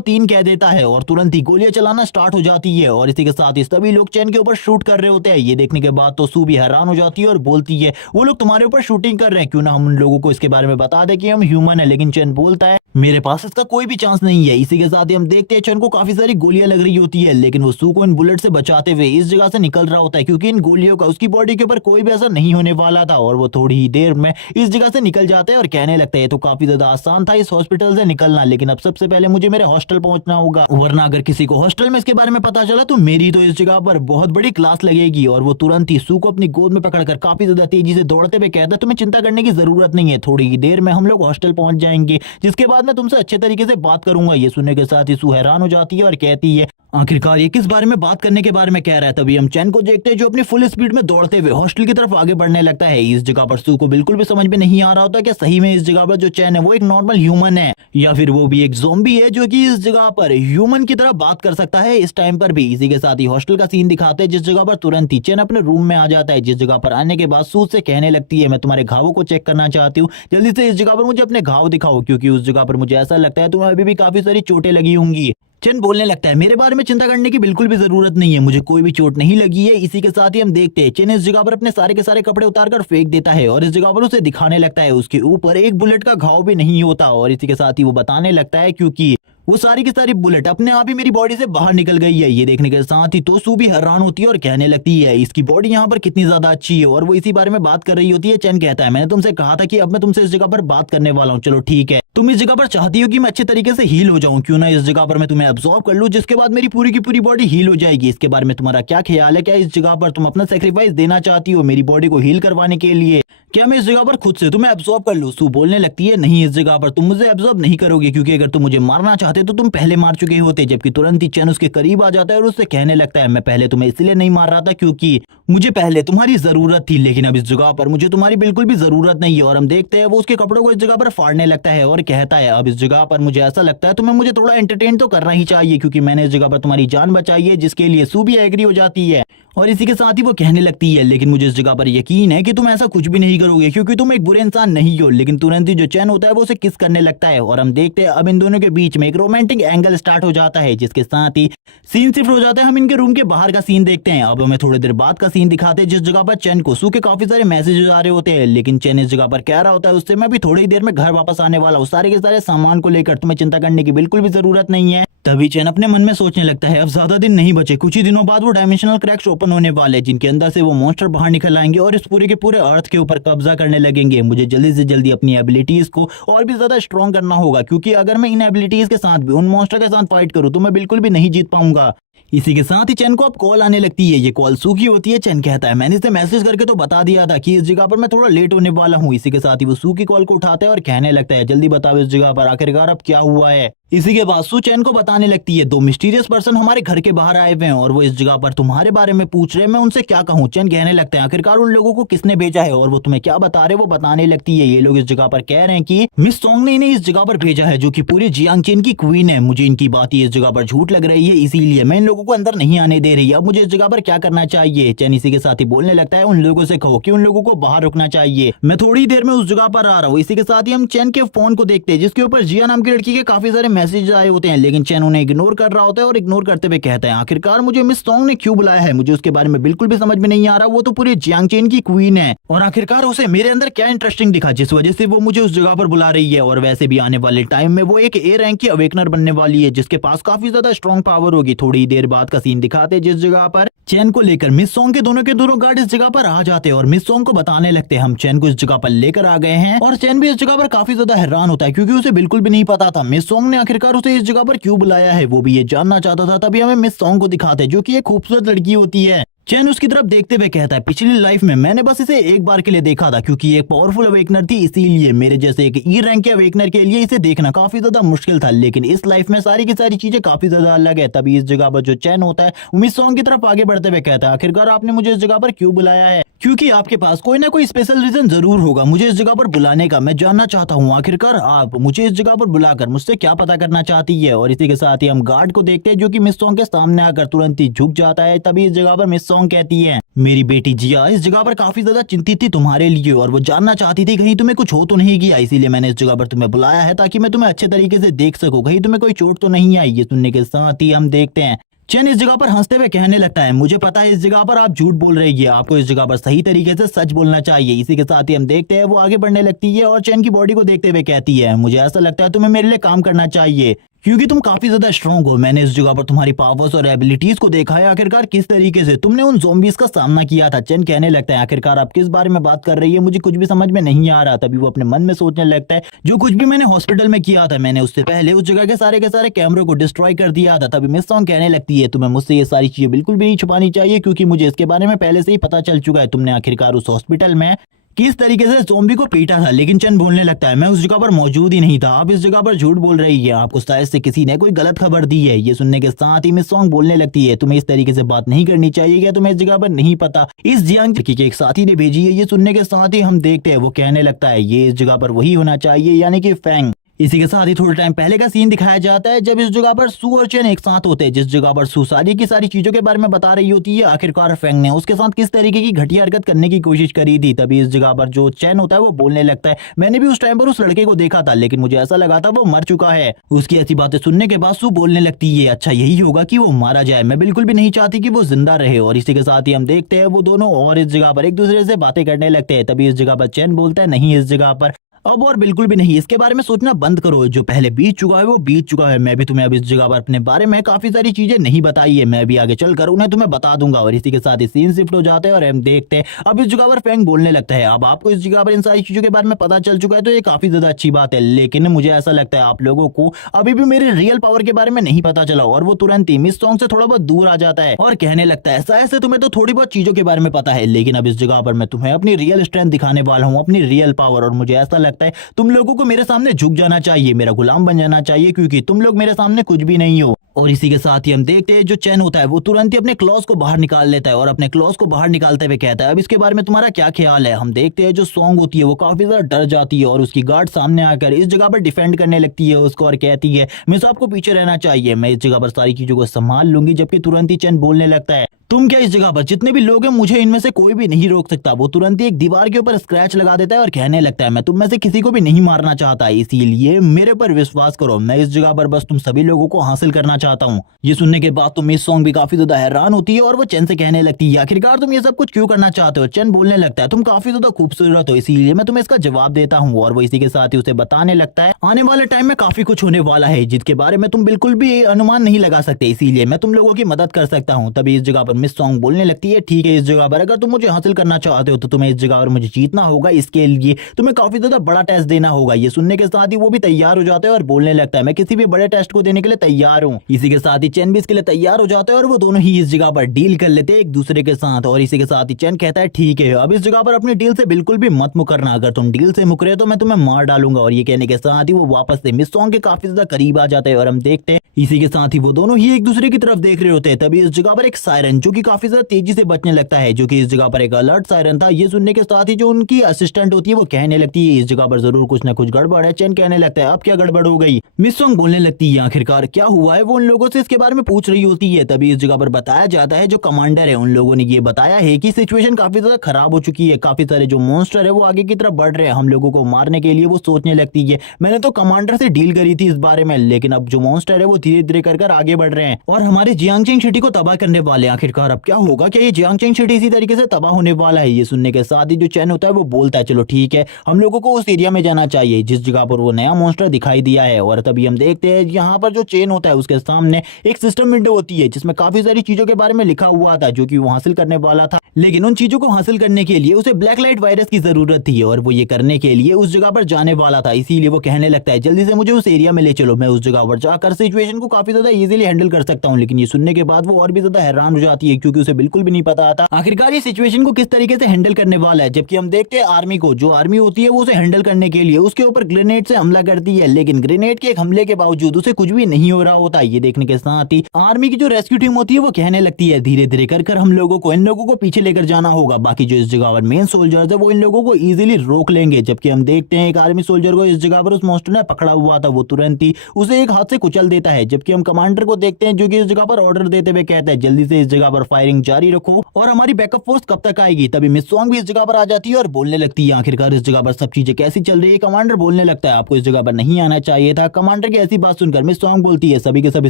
3 कह देता है और तुरंत ही गोलियां चलाना स्टार्ट हो जाती है। और इसी के साथ ही सभी लोग चैन के ऊपर शूट कर रहे होते हैं। ये देखने के बाद तो सू भी हैरान हो जाती है और बोलती है वो लोग तुम्हारे ऊपर शूटिंग कर रहे हैं, क्यों ना हम उन लोगों को इसके बारे में बता दें कि हम ह्यूमन है। लेकिन चैन बोलता है मेरे पास इसका कोई भी चांस नहीं है। इसी के साथ ही हम देखते हैं चैन को काफी सारी गोलियां लग रही होती है, लेकिन वो सू को इन बुलेट से बचाते हुए इस जगह से निकल रहा होता है, क्योंकि इन गोलियों का उसकी बॉडी के ऊपर कोई भी असर नहीं होने वाला था। और वो थोड़ी ही देर में इस जगह से निकल जाता है और कहने लगता है तो काफी ज्यादा आसान था इस हॉस्पिटल से निकलना, लेकिन अब सबसे पहले मुझे मेरे हॉस्टल पहुंचना होगा, वरना अगर किसी को हॉस्टल में इसके बारे में पता चला तो मेरी तो इस जगह पर बहुत बड़ी क्लास लगेगी। और वो तुरंत ही सू को अपनी गोद में पकड़कर काफी ज्यादा तेजी से दौड़ते हुए कहता है तुम्हें चिंता करने की जरूरत नहीं है, थोड़ी ही देर में हम लोग हॉस्टल पहुंच जाएंगे, जिसके बाद मैं तुमसे अच्छे तरीके से बात करूंगा। ये सुनने के साथ ही सू हैरान हो जाती है और कहती है आखिरकार ये किस बारे में बात करने के बारे में कह रहा है। तभी हम चैन को देखते हैं जो अपनी फुल स्पीड में दौड़ते हुए हॉस्टल की तरफ आगे बढ़ने लगता है। इस जगह पर सू को बिल्कुल भी समझ में नहीं आ रहा होता कि सही में इस जगह पर जो चैन है वो एक नॉर्मल ह्यूमन है या फिर वो भी एक ज़ॉम्बी है जो कि इस जगह पर ह्यूमन की तरह बात कर सकता है इस टाइम पर भी। इसी के साथ ही हॉस्टल का सीन दिखाते हैं जिस जगह पर तुरंत ही चैन अपने रूम में आ जाता है, जिस जगह पर आने के बाद सू से कहने लगती है मैं तुम्हारे घावों को चेक करना चाहती हूँ, जल्दी से इस जगह पर मुझे अपने घाव दिखाओ, क्योंकि उस जगह पर मुझे ऐसा लगता है तुम्हें अभी भी काफी सारी चोटें लगी होंगी। चैन बोलने लगता है मेरे बारे में चिंता करने की बिल्कुल भी जरूरत नहीं है, मुझे कोई भी चोट नहीं लगी है। इसी के साथ ही हम देखते हैं चैन इस जगह पर अपने सारे के सारे कपड़े उतारकर फेंक देता है और इस जगह पर उसे दिखाने लगता है उसके ऊपर एक बुलेट का घाव भी नहीं होता। और इसी के साथ ही वो बताने लगता है क्योंकि वो सारी की सारी बुलेट अपने आप ही मेरी बॉडी से बाहर निकल गई है। ये देखने के साथ ही तो सू भी हैरान होती है और कहने लगती है इसकी बॉडी यहाँ पर कितनी ज्यादा अच्छी है, और वो इसी बारे में बात कर रही होती है। चैन कहता है मैंने तुमसे कहा था कि अब मैं तुमसे इस जगह पर बात करने वाला हूँ, चलो ठीक है तुम इस जगह पर चाहती हो कि मैं अच्छे तरीके से हील हो जाऊं, क्यों ना इस जगह पर मैं तुम्हें अब्सॉर्ब कर लूं, जिसके बाद मेरी पूरी की पूरी बॉडी हील हो जाएगी। इसके बारे में तुम्हारा क्या ख्याल है? क्या इस जगह पर तुम अपना सेक्रीफाइस देना चाहती हो मेरी बॉडी को हील करवाने के लिए? क्या मैं इस जगह पर खुद से तुम्हें अब्सॉर्ब कर लूं? सू बोलने लगती है नहीं, इस जगह पर तुम मुझे अब्सॉर्ब नहीं करोगे, क्योंकि अगर तुम मुझे मारना चाहते तो तुम पहले मार चुके होते। जबकि तुरंत ही चैन उसके करीब आ जाता है और उससे कहने लगता है मैं पहले तुम्हें इसलिए नहीं मार रहा था क्योंकि मुझे पहले तुम्हारी जरूरत थी, लेकिन अब इस जगह पर मुझे तुम्हारी बिल्कुल भी जरूरत नहीं है। और हम देखते हैं वो उसके कपड़ों को इस जगह पर फाड़ने लगता है और कहता है अब इस जगह पर मुझे ऐसा लगता है तुम्हें मुझे थोड़ा एंटरटेन तो करना ही चाहिए, क्योंकि मैंने इस जगह पर तुम्हारी जान बचाई है, जिसके लिए सू भी एग्री हो जाती है। और इसी के साथ ही वो कहने लगती है लेकिन मुझे इस जगह पर यकीन है कि तुम ऐसा कुछ भी नहीं करोगे, क्योंकि तुम एक बुरे इंसान नहीं हो। लेकिन तुरंत ही जो चैन होता है वो उसे किस करने लगता है और हम देखते हैं अब इन दोनों के बीच में एक रोमांटिक एंगल स्टार्ट हो जाता है, जिसके साथ ही सीन शिफ्ट हो जाता है। हम इनके रूम के बाहर का सीन देखते हैं। अब हमें थोड़ी देर बाद का सीन दिखाते हैं जिस जगह पर चैन को सू के काफी सारे मैसेज आ रहे होते हैं, लेकिन चैन इस जगह पर कह रहा होता है उससे मैं भी थोड़ी देर में घर वापस आने वाला हूँ, सारे के सारे सामान को लेकर तुम्हें चिंता करने की बिल्कुल भी जरूरत नहीं है। तभी चैन अपने मन में सोचने लगता है अब ज्यादा दिन नहीं बचे, कुछ ही दिनों बाद वो डायमेंशनल क्रैक्स ओपन होने वाले, जिनके अंदर से वो मॉन्स्टर बाहर निकल आएंगे और इस पूरे के पूरे अर्थ के ऊपर कब्जा करने लगेंगे। मुझे जल्दी से जल्दी अपनी एबिलिटीज को और भी ज्यादा स्ट्रॉन्ग करना होगा, क्योंकि अगर मैं इन एबिलिटीज के साथ भी उन मॉन्स्टर के साथ फाइट करूं तो मैं बिल्कुल भी नहीं जीत पाऊंगा। इसी के साथ ही चैन को अब कॉल आने लगती है। ये कॉल सू की होती है। चैन कहता है मैंने इसे मैसेज करके तो बता दिया था कि इस जगह पर मैं थोड़ा लेट होने वाला हूँ। इसी के साथ ही वो सू की कॉल को उठाता है और कहने लगता है जल्दी बताओ इस जगह पर आखिरकार अब क्या हुआ है। इसी के बाद सू चैन को बताने लगती है 2 मिस्टीरियस पर्सन हमारे घर के बाहर आए हुए हैं और वो इस जगह पर तुम्हारे बारे में पूछ रहे हैं, मैं उनसे क्या कहूँ। चैन कहने लगते हैं आखिरकार उन लोगों को किसने भेजा है और वो तुम्हें क्या बता रहे वो बताने लगती है। ये लोग इस जगह पर कह रहे हैं कि मिस सोंग ने इन्हें इस जगह पर भेजा है, जो कि पूरी जियांग चेन की क्वीन है। मुझे इनकी बात इस जगह पर झूठ लग रही है, इसीलिए मैं इन लोगों को अंदर नहीं आने दे रही। अब मुझे इस जगह पर क्या करना चाहिए? चैन इसी के साथ ही बोलने लगता है उन लोगों से कहो कि उन लोगों को बाहर रुकना चाहिए, मैं थोड़ी देर में उस जगह पर आ रहा हूँ। इसी के साथ ही हम चैन के फोन को देखते हैं जिसके ऊपर जिया नाम की लड़की के काफी सारे मैसेज आए होते हैं, लेकिन चैन उन्हें इग्नोर कर रहा होता है और इग्नोर करते हुए कहता है आखिरकार मुझे मिस सोंग ने क्यों बुलाया है, मुझे उसके बारे में बिल्कुल भी समझ में नहीं आ रहा। वो तो पूरी जियांग चेन की क्वीन है और आखिरकार उसे मेरे अंदर क्या इंटरेस्टिंग दिखा जिस वजह से वो मुझे उस जगह पर बुला रही है। और वैसे भी आने वाले टाइम में वो एक ए रैंक की अवेकनर बनने वाली है, जिसके पास काफी ज्यादा स्ट्रॉन्ग पावर होगी। थोड़ी देर बाद का सीन दिखाते जिस जगह पर चैन को लेकर मिस सोंग के दोनों गार्ड इस जगह पर आ जाते हैं और मिस सोंग को बताने लगते हैं हम चैन को इस जगह पर लेकर आ गए हैं। और चैन भी इस जगह पर काफी ज्यादा हैरान होता है, क्योंकि उसे बिल्कुल भी नहीं पता था मिस सोंग ने आखिरकार उसे इस जगह पर क्यों बुलाया है, वो भी ये जानना चाहता था। तभी हमें मिस सोंग को दिखाते हैं जो कि एक खूबसूरत लड़की होती है। चैन उसकी तरफ देखते हुए कहता है पिछली लाइफ में मैंने बस इसे एक बार के लिए देखा था, क्योंकि ये एक पावरफुल अवेकनर थी, इसीलिए मेरे जैसे एक ई रैंक के अवेकनर के लिए इसे देखना काफी ज्यादा मुश्किल था। लेकिन इस लाइफ में सारी की सारी चीजें काफी ज्यादा अलग है। तभी इस जगह पर जो चैन होता है मिस सोंग की तरफ आगे बढ़ते हुए कहता है आखिरकार आपने मुझे इस जगह पर क्यों बुलाया है, क्योंकि आपके पास कोई ना कोई स्पेशल रीजन जरूर होगा मुझे इस जगह पर बुलाने का। मैं जानना चाहता हूँ आखिरकार आप मुझे इस जगह पर बुलाकर मुझसे क्या पता करना चाहती है। और इसी के साथ ही हम गार्ड को देखते हैं जो कि मिस सॉन्ग के सामने आकर तुरंत ही झुक जाता है। तभी इस जगह पर मिस सॉन्ग कहती है, मेरी बेटी जिया इस जगह पर काफी ज्यादा चिंतित थी तुम्हारे लिए और वो जानना चाहती थी कहीं तुम्हें कुछ हो तो नहीं गया, इसीलिए मैंने इस जगह पर तुम्हें बुलाया है ताकि मैं तुम्हें अच्छे तरीके से देख सकूं, कहीं तुम्हें कोई चोट तो नहीं आई। ये सुनने के साथ ही हम देखते हैं चैन इस जगह पर हंसते हुए कहने लगता है, मुझे पता है इस जगह पर आप झूठ बोल रही है, आपको इस जगह पर सही तरीके से सच बोलना चाहिए। इसी के साथ ही हम देखते हैं वो आगे बढ़ने लगती है और चैन की बॉडी को देखते हुए कहती है, मुझे ऐसा लगता है तुम्हें मेरे लिए काम करना चाहिए क्योंकि तुम काफी ज्यादा स्ट्रांग हो। मैंने इस जगह पर तुम्हारी पावर्स और एबिलिटीज को देखा है, आखिरकार किस तरीके से तुमने उन ज़ॉम्बीज का सामना किया था। चैन कहने लगता है, आखिरकार आप किस बारे में बात कर रही है, मुझे कुछ भी समझ में नहीं आ रहा। तभी वो अपने मन में सोचने लगता है, जो कुछ भी मैंने हॉस्पिटल में किया था मैंने उससे पहले उस जगह के सारे कैमरों को डिस्ट्रॉय कर दिया था। तभी मिस सॉन्ग कहने लगती है, तुम्हें मुझसे ये सारी चीजें बिल्कुल भी नहीं छुपानी चाहिए क्योंकि मुझे इसके बारे में पहले से ही पता चल चुका है। तुमने आखिरकार उस हॉस्पिटल में किस तरीके से ज़ॉम्बी को पीटा था। लेकिन चैन बोलने लगता है, मैं उस जगह पर मौजूद ही नहीं था, आप इस जगह पर झूठ बोल रही है, आपको शायद से किसी ने कोई गलत खबर दी है। ये सुनने के साथ ही मिस सॉन्ग बोलने लगती है, तुम्हें इस तरीके से बात नहीं करनी चाहिए, क्या तुम्हें इस जगह पर नहीं पता इस जियांग के एक साथी ने भेजी है। ये सुनने के साथ ही हम देखते हैं वो कहने लगता है, ये इस जगह पर वही होना चाहिए यानी कि फैंग। इसी के साथ ही थोड़े टाइम पहले का सीन दिखाया जाता है जब इस जगह पर सू और चैन एक साथ होते हैं, जिस जगह पर सू सारी की सारी चीजों के बारे में बता रही होती है आखिरकार फैंग ने उसके साथ किस तरीके की घटिया हरकत करने की कोशिश करी थी। तभी इस जगह पर जो चैन होता है वो बोलने लगता है, मैंने भी उस टाइम पर उस लड़के को देखा था लेकिन मुझे ऐसा लगा था वो मर चुका है। उसकी ऐसी बातें सुनने के बाद सू बोलने लगती है, अच्छा यही होगा कि वो मारा जाए, मैं बिल्कुल भी नहीं चाहती कि वो जिंदा रहे। और इसी के साथ ही हम देखते हैं वो दोनों और इस जगह पर एक दूसरे से बातें करने लगते हैं। तभी इस जगह पर चैन बोलता है, नहीं इस जगह पर अब और बिल्कुल भी नहीं, इसके बारे में सोचना बंद करो, जो पहले बीत चुका है वो बीत चुका है। मैं भी तुम्हें अब इस जगह पर अपने बारे में काफी सारी चीजें नहीं बताई है, मैं भी आगे चलकर उन्हें तुम्हें बता दूंगा। और इसी के साथ ही सीन शिफ्ट हो जाते हैं और हम देखते हैं अब इस जगह पर फैंग बोलने लगता है, अब आपको इस जगह पर इन सारी चीजों के बारे में पता चल चुका है तो ये काफी ज्यादा अच्छी बात है, लेकिन मुझे ऐसा लगता है आप लोगों को अभी भी मेरे रियल पावर के बारे में नहीं पता चला। और वो तुरंत ही मिस सॉन्ग से थोड़ा बहुत दूर आ जाता है और कहने लगता है, शायद से तुम्हें तो थोड़ी बहुत चीजों के बारे में पता है, लेकिन अब इस जगह पर मैं तुम्हें अपनी रियल स्ट्रेंथ दिखाने वाला हूँ, अपनी रियल पावर। और मुझे ऐसा लगता है तुम लोगों को मेरे सामने झुक जाना चाहिए, मेरा गुलाम बन जाना चाहिए क्योंकि तुम लोग मेरे सामने कुछ भी नहीं हो। और इसी के साथ ही हम देखते हैं जो चैन होता है वो तुरंत ही अपने क्लॉज को बाहर निकाल लेता है और अपने क्लॉज को बाहर निकालते हुए कहता है, अब इसके बारे में तुम्हारा क्या ख्याल है। हम देखते हैं जो सॉन्ग होती है वो काफी ज्यादा डर जाती है और उसकी गार्ड सामने आकर इस जगह पर डिफेंड करने लगती है उसको और कहती है, मिस आपको पीछे रहना चाहिए, मैं इस जगह पर सारी चीजों को संभाल लूंगी। जबकि तुरंत ही चैन बोलने लगता है, तुम क्या इस जगह पर जितने भी लोग हैं मुझे इनमें से कोई भी नहीं रोक सकता। वो तुरंत ही एक दीवार के ऊपर स्क्रैच लगा देता है और कहने लगता है, मैं तुम में से किसी को भी नहीं मारना चाहता, इसीलिए मेरे पर विश्वास करो, मैं इस जगह पर बस तुम सभी लोगों को हासिल करना चाहता हूँ। ये सुनने के बाद तो मिस सॉन्ग भी काफी ज्यादा हैरान होती है और वो चैन से कहने लगती है, आखिरकार तुम ये सब कुछ क्यों करना चाहते हो। चैन बोलने लगता है, तुम काफी ज्यादा खूबसूरत हो इसीलिए मैं तुम्हें इसका जवाब देता हूँ। और वो इसी के साथ ही उसे बताने लगता है, आने वाले टाइम में काफी कुछ होने वाला है जिसके बारे में तुम बिल्कुल भी अनुमान नहीं लगा सकते, इसीलिए मैं तुम लोगों की मदद कर सकता हूँ। तभी इस जगह पर मिस सॉन्ग बोलने लगती है, ठीक है इस जगह पर अगर तुम मुझे हासिल करना चाहते हो तो तुम्हें इस जगह पर मुझे जीतना होगा, इसके लिए तुम्हें काफी ज्यादा बड़ा टेस्ट देना होगा। ये सुनने के साथ ही वो भी तैयार हो जाता है और बोलने लगता है, मैं किसी भी बड़े टेस्ट को देने के लिए तैयार हूँ। इसी के साथ ही चैन भी इसके लिए तैयार हो जाता है और वो दोनों ही इस जगह पर डील कर लेते हैं एक दूसरे के साथ। और इसी के साथ ही चैन कहता है, ठीक है अब इस जगह पर अपनी डील से बिल्कुल भी मत मुकरना, अगर तुम डील से मुकरे तो मैं तुम्हें मार डालूंगा। और ये कहने के साथ ही वो वापस से मिस सॉन्ग के काफी ज्यादा करीब आ जाते हैं और हम देखते हैं इसी के साथ ही वो दोनों ही एक दूसरे की तरफ देख रहे होते हैं। तभी इस जगह पर एक सायरन जो कि काफी ज्यादा तेजी से बचने लगता है, जो कि इस जगह पर एक अलर्ट सायरन था। ये सुनने के साथ ही जो उनकी असिस्टेंट होती है वो कहने लगती है, इस जगह पर जरूर कुछ ना कुछ गड़बड़ है। चैन कहने लगता है, अब क्या गड़बड़ हो गई। मिस सॉन्ग बोलने लगती है, आखिरकार क्या हुआ है। वो उन लोगों से इसके बारे में पूछ रही होती है। तभी इस जगह पर बताया जाता है जो कमांडर है उन लोगों ने ये बताया है कि सिचुएशन काफी ज्यादा खराब हो चुकी है, काफी सारे जो मॉन्स्टर है वो आगे की तरफ बढ़ रहे हैं, हम लोगों को मारने के लिए। वो सोचने लगती है, मैंने तो कमांडर से डील करी थी इस बारे में, लेकिन अब जो मॉन्स्टर है वो धीरे धीरे कर आगे बढ़ रहे हैं और हमारे जियांगचेंग सिटी को तबाह करने वाले हैं। आखिरकार अब क्या होगा, क्या ये जियांगचेंग सिटी इसी तरीके से तबाह होने वाला है। ये सुनने के साथ ही जो चैन होता है वो बोलता है, चलो ठीक है हम लोगों को उस एरिया में जाना चाहिए जिस जगह पर वो नया मॉन्स्टर दिखाई दिया है। और तभी हम देखते हैं यहाँ पर जो चेन होता है उसके सामने एक सिस्टम विंडो होती है जिसमें काफी सारी चीजों के बारे में लिखा हुआ था जो कि वो हासिल करने वाला था, लेकिन उन चीजों को हासिल करने के लिए उसे ब्लैक लाइट वायरस की जरूरत थी और वो ये करने के लिए उस जगह पर जाने वाला था। इसीलिए वो कहने लगता है, जल्दी से मुझे उस एरिया में ले चलो, मैं उस जगह पर जाकर सिचुएशन को काफी ज्यादा इजीली हैंडल कर सकता हूँ। लेकिन ये सुनने के बाद वो और भी ज्यादा हैरान हो जाती है जाती है क्योंकि उसे बिल्कुल भी नहीं पता आता आखिरकार ये सिचुएशन को किस तरीके से हैंडल करने वाला है। जबकि हम देखते हैं आर्मी को, जो आर्मी होती है वो उसे हैंडल करने के लिए उसके ऊपर ग्रेनेड से हमला करती है, लेकिन ग्रेनेड के एक हमले के बावजूद उसे कुछ भी नहीं हो रहा होता। ये देखने के साथ ही आर्मी की जो रेस्क्यू टीम होती है वो कहने लगती है धीरे धीरे कर हम लोगों को इन लोगों को पीछे लेकर जाना होगा, बाकी जो इस जगह पर मेन सोल्जर्स है वो इन लोगों को इजीली रोक लेंगे। जबकि हम देखते हैं एक आर्मी सोल्जर को इस जगह पर उस मॉन्स्टर ने पकड़ा हुआ था, वो तुरंत ही उसे एक हाथ से कुचल देता है। जबकि हम कमांडर को देखते हैं जो कि इस जगह पर ऑर्डर देते हुए कहता है जल्दी से इस जगह पर फायरिंग जारी रखो और हमारी बैकअप फोर्स कब तक आएगी। तभी मिस सॉन्ग भी इस जगह पर आ जाती है और बोलने लगती है आखिरकार इस जगह पर सब चीजें कैसी चल रही है। कमांडर बोलने लगता है आपको इस जगह पर नहीं आना चाहिए था। कमांडर की ऐसी बात सुनकर मिस सॉन्ग बोलती है सभी के सभी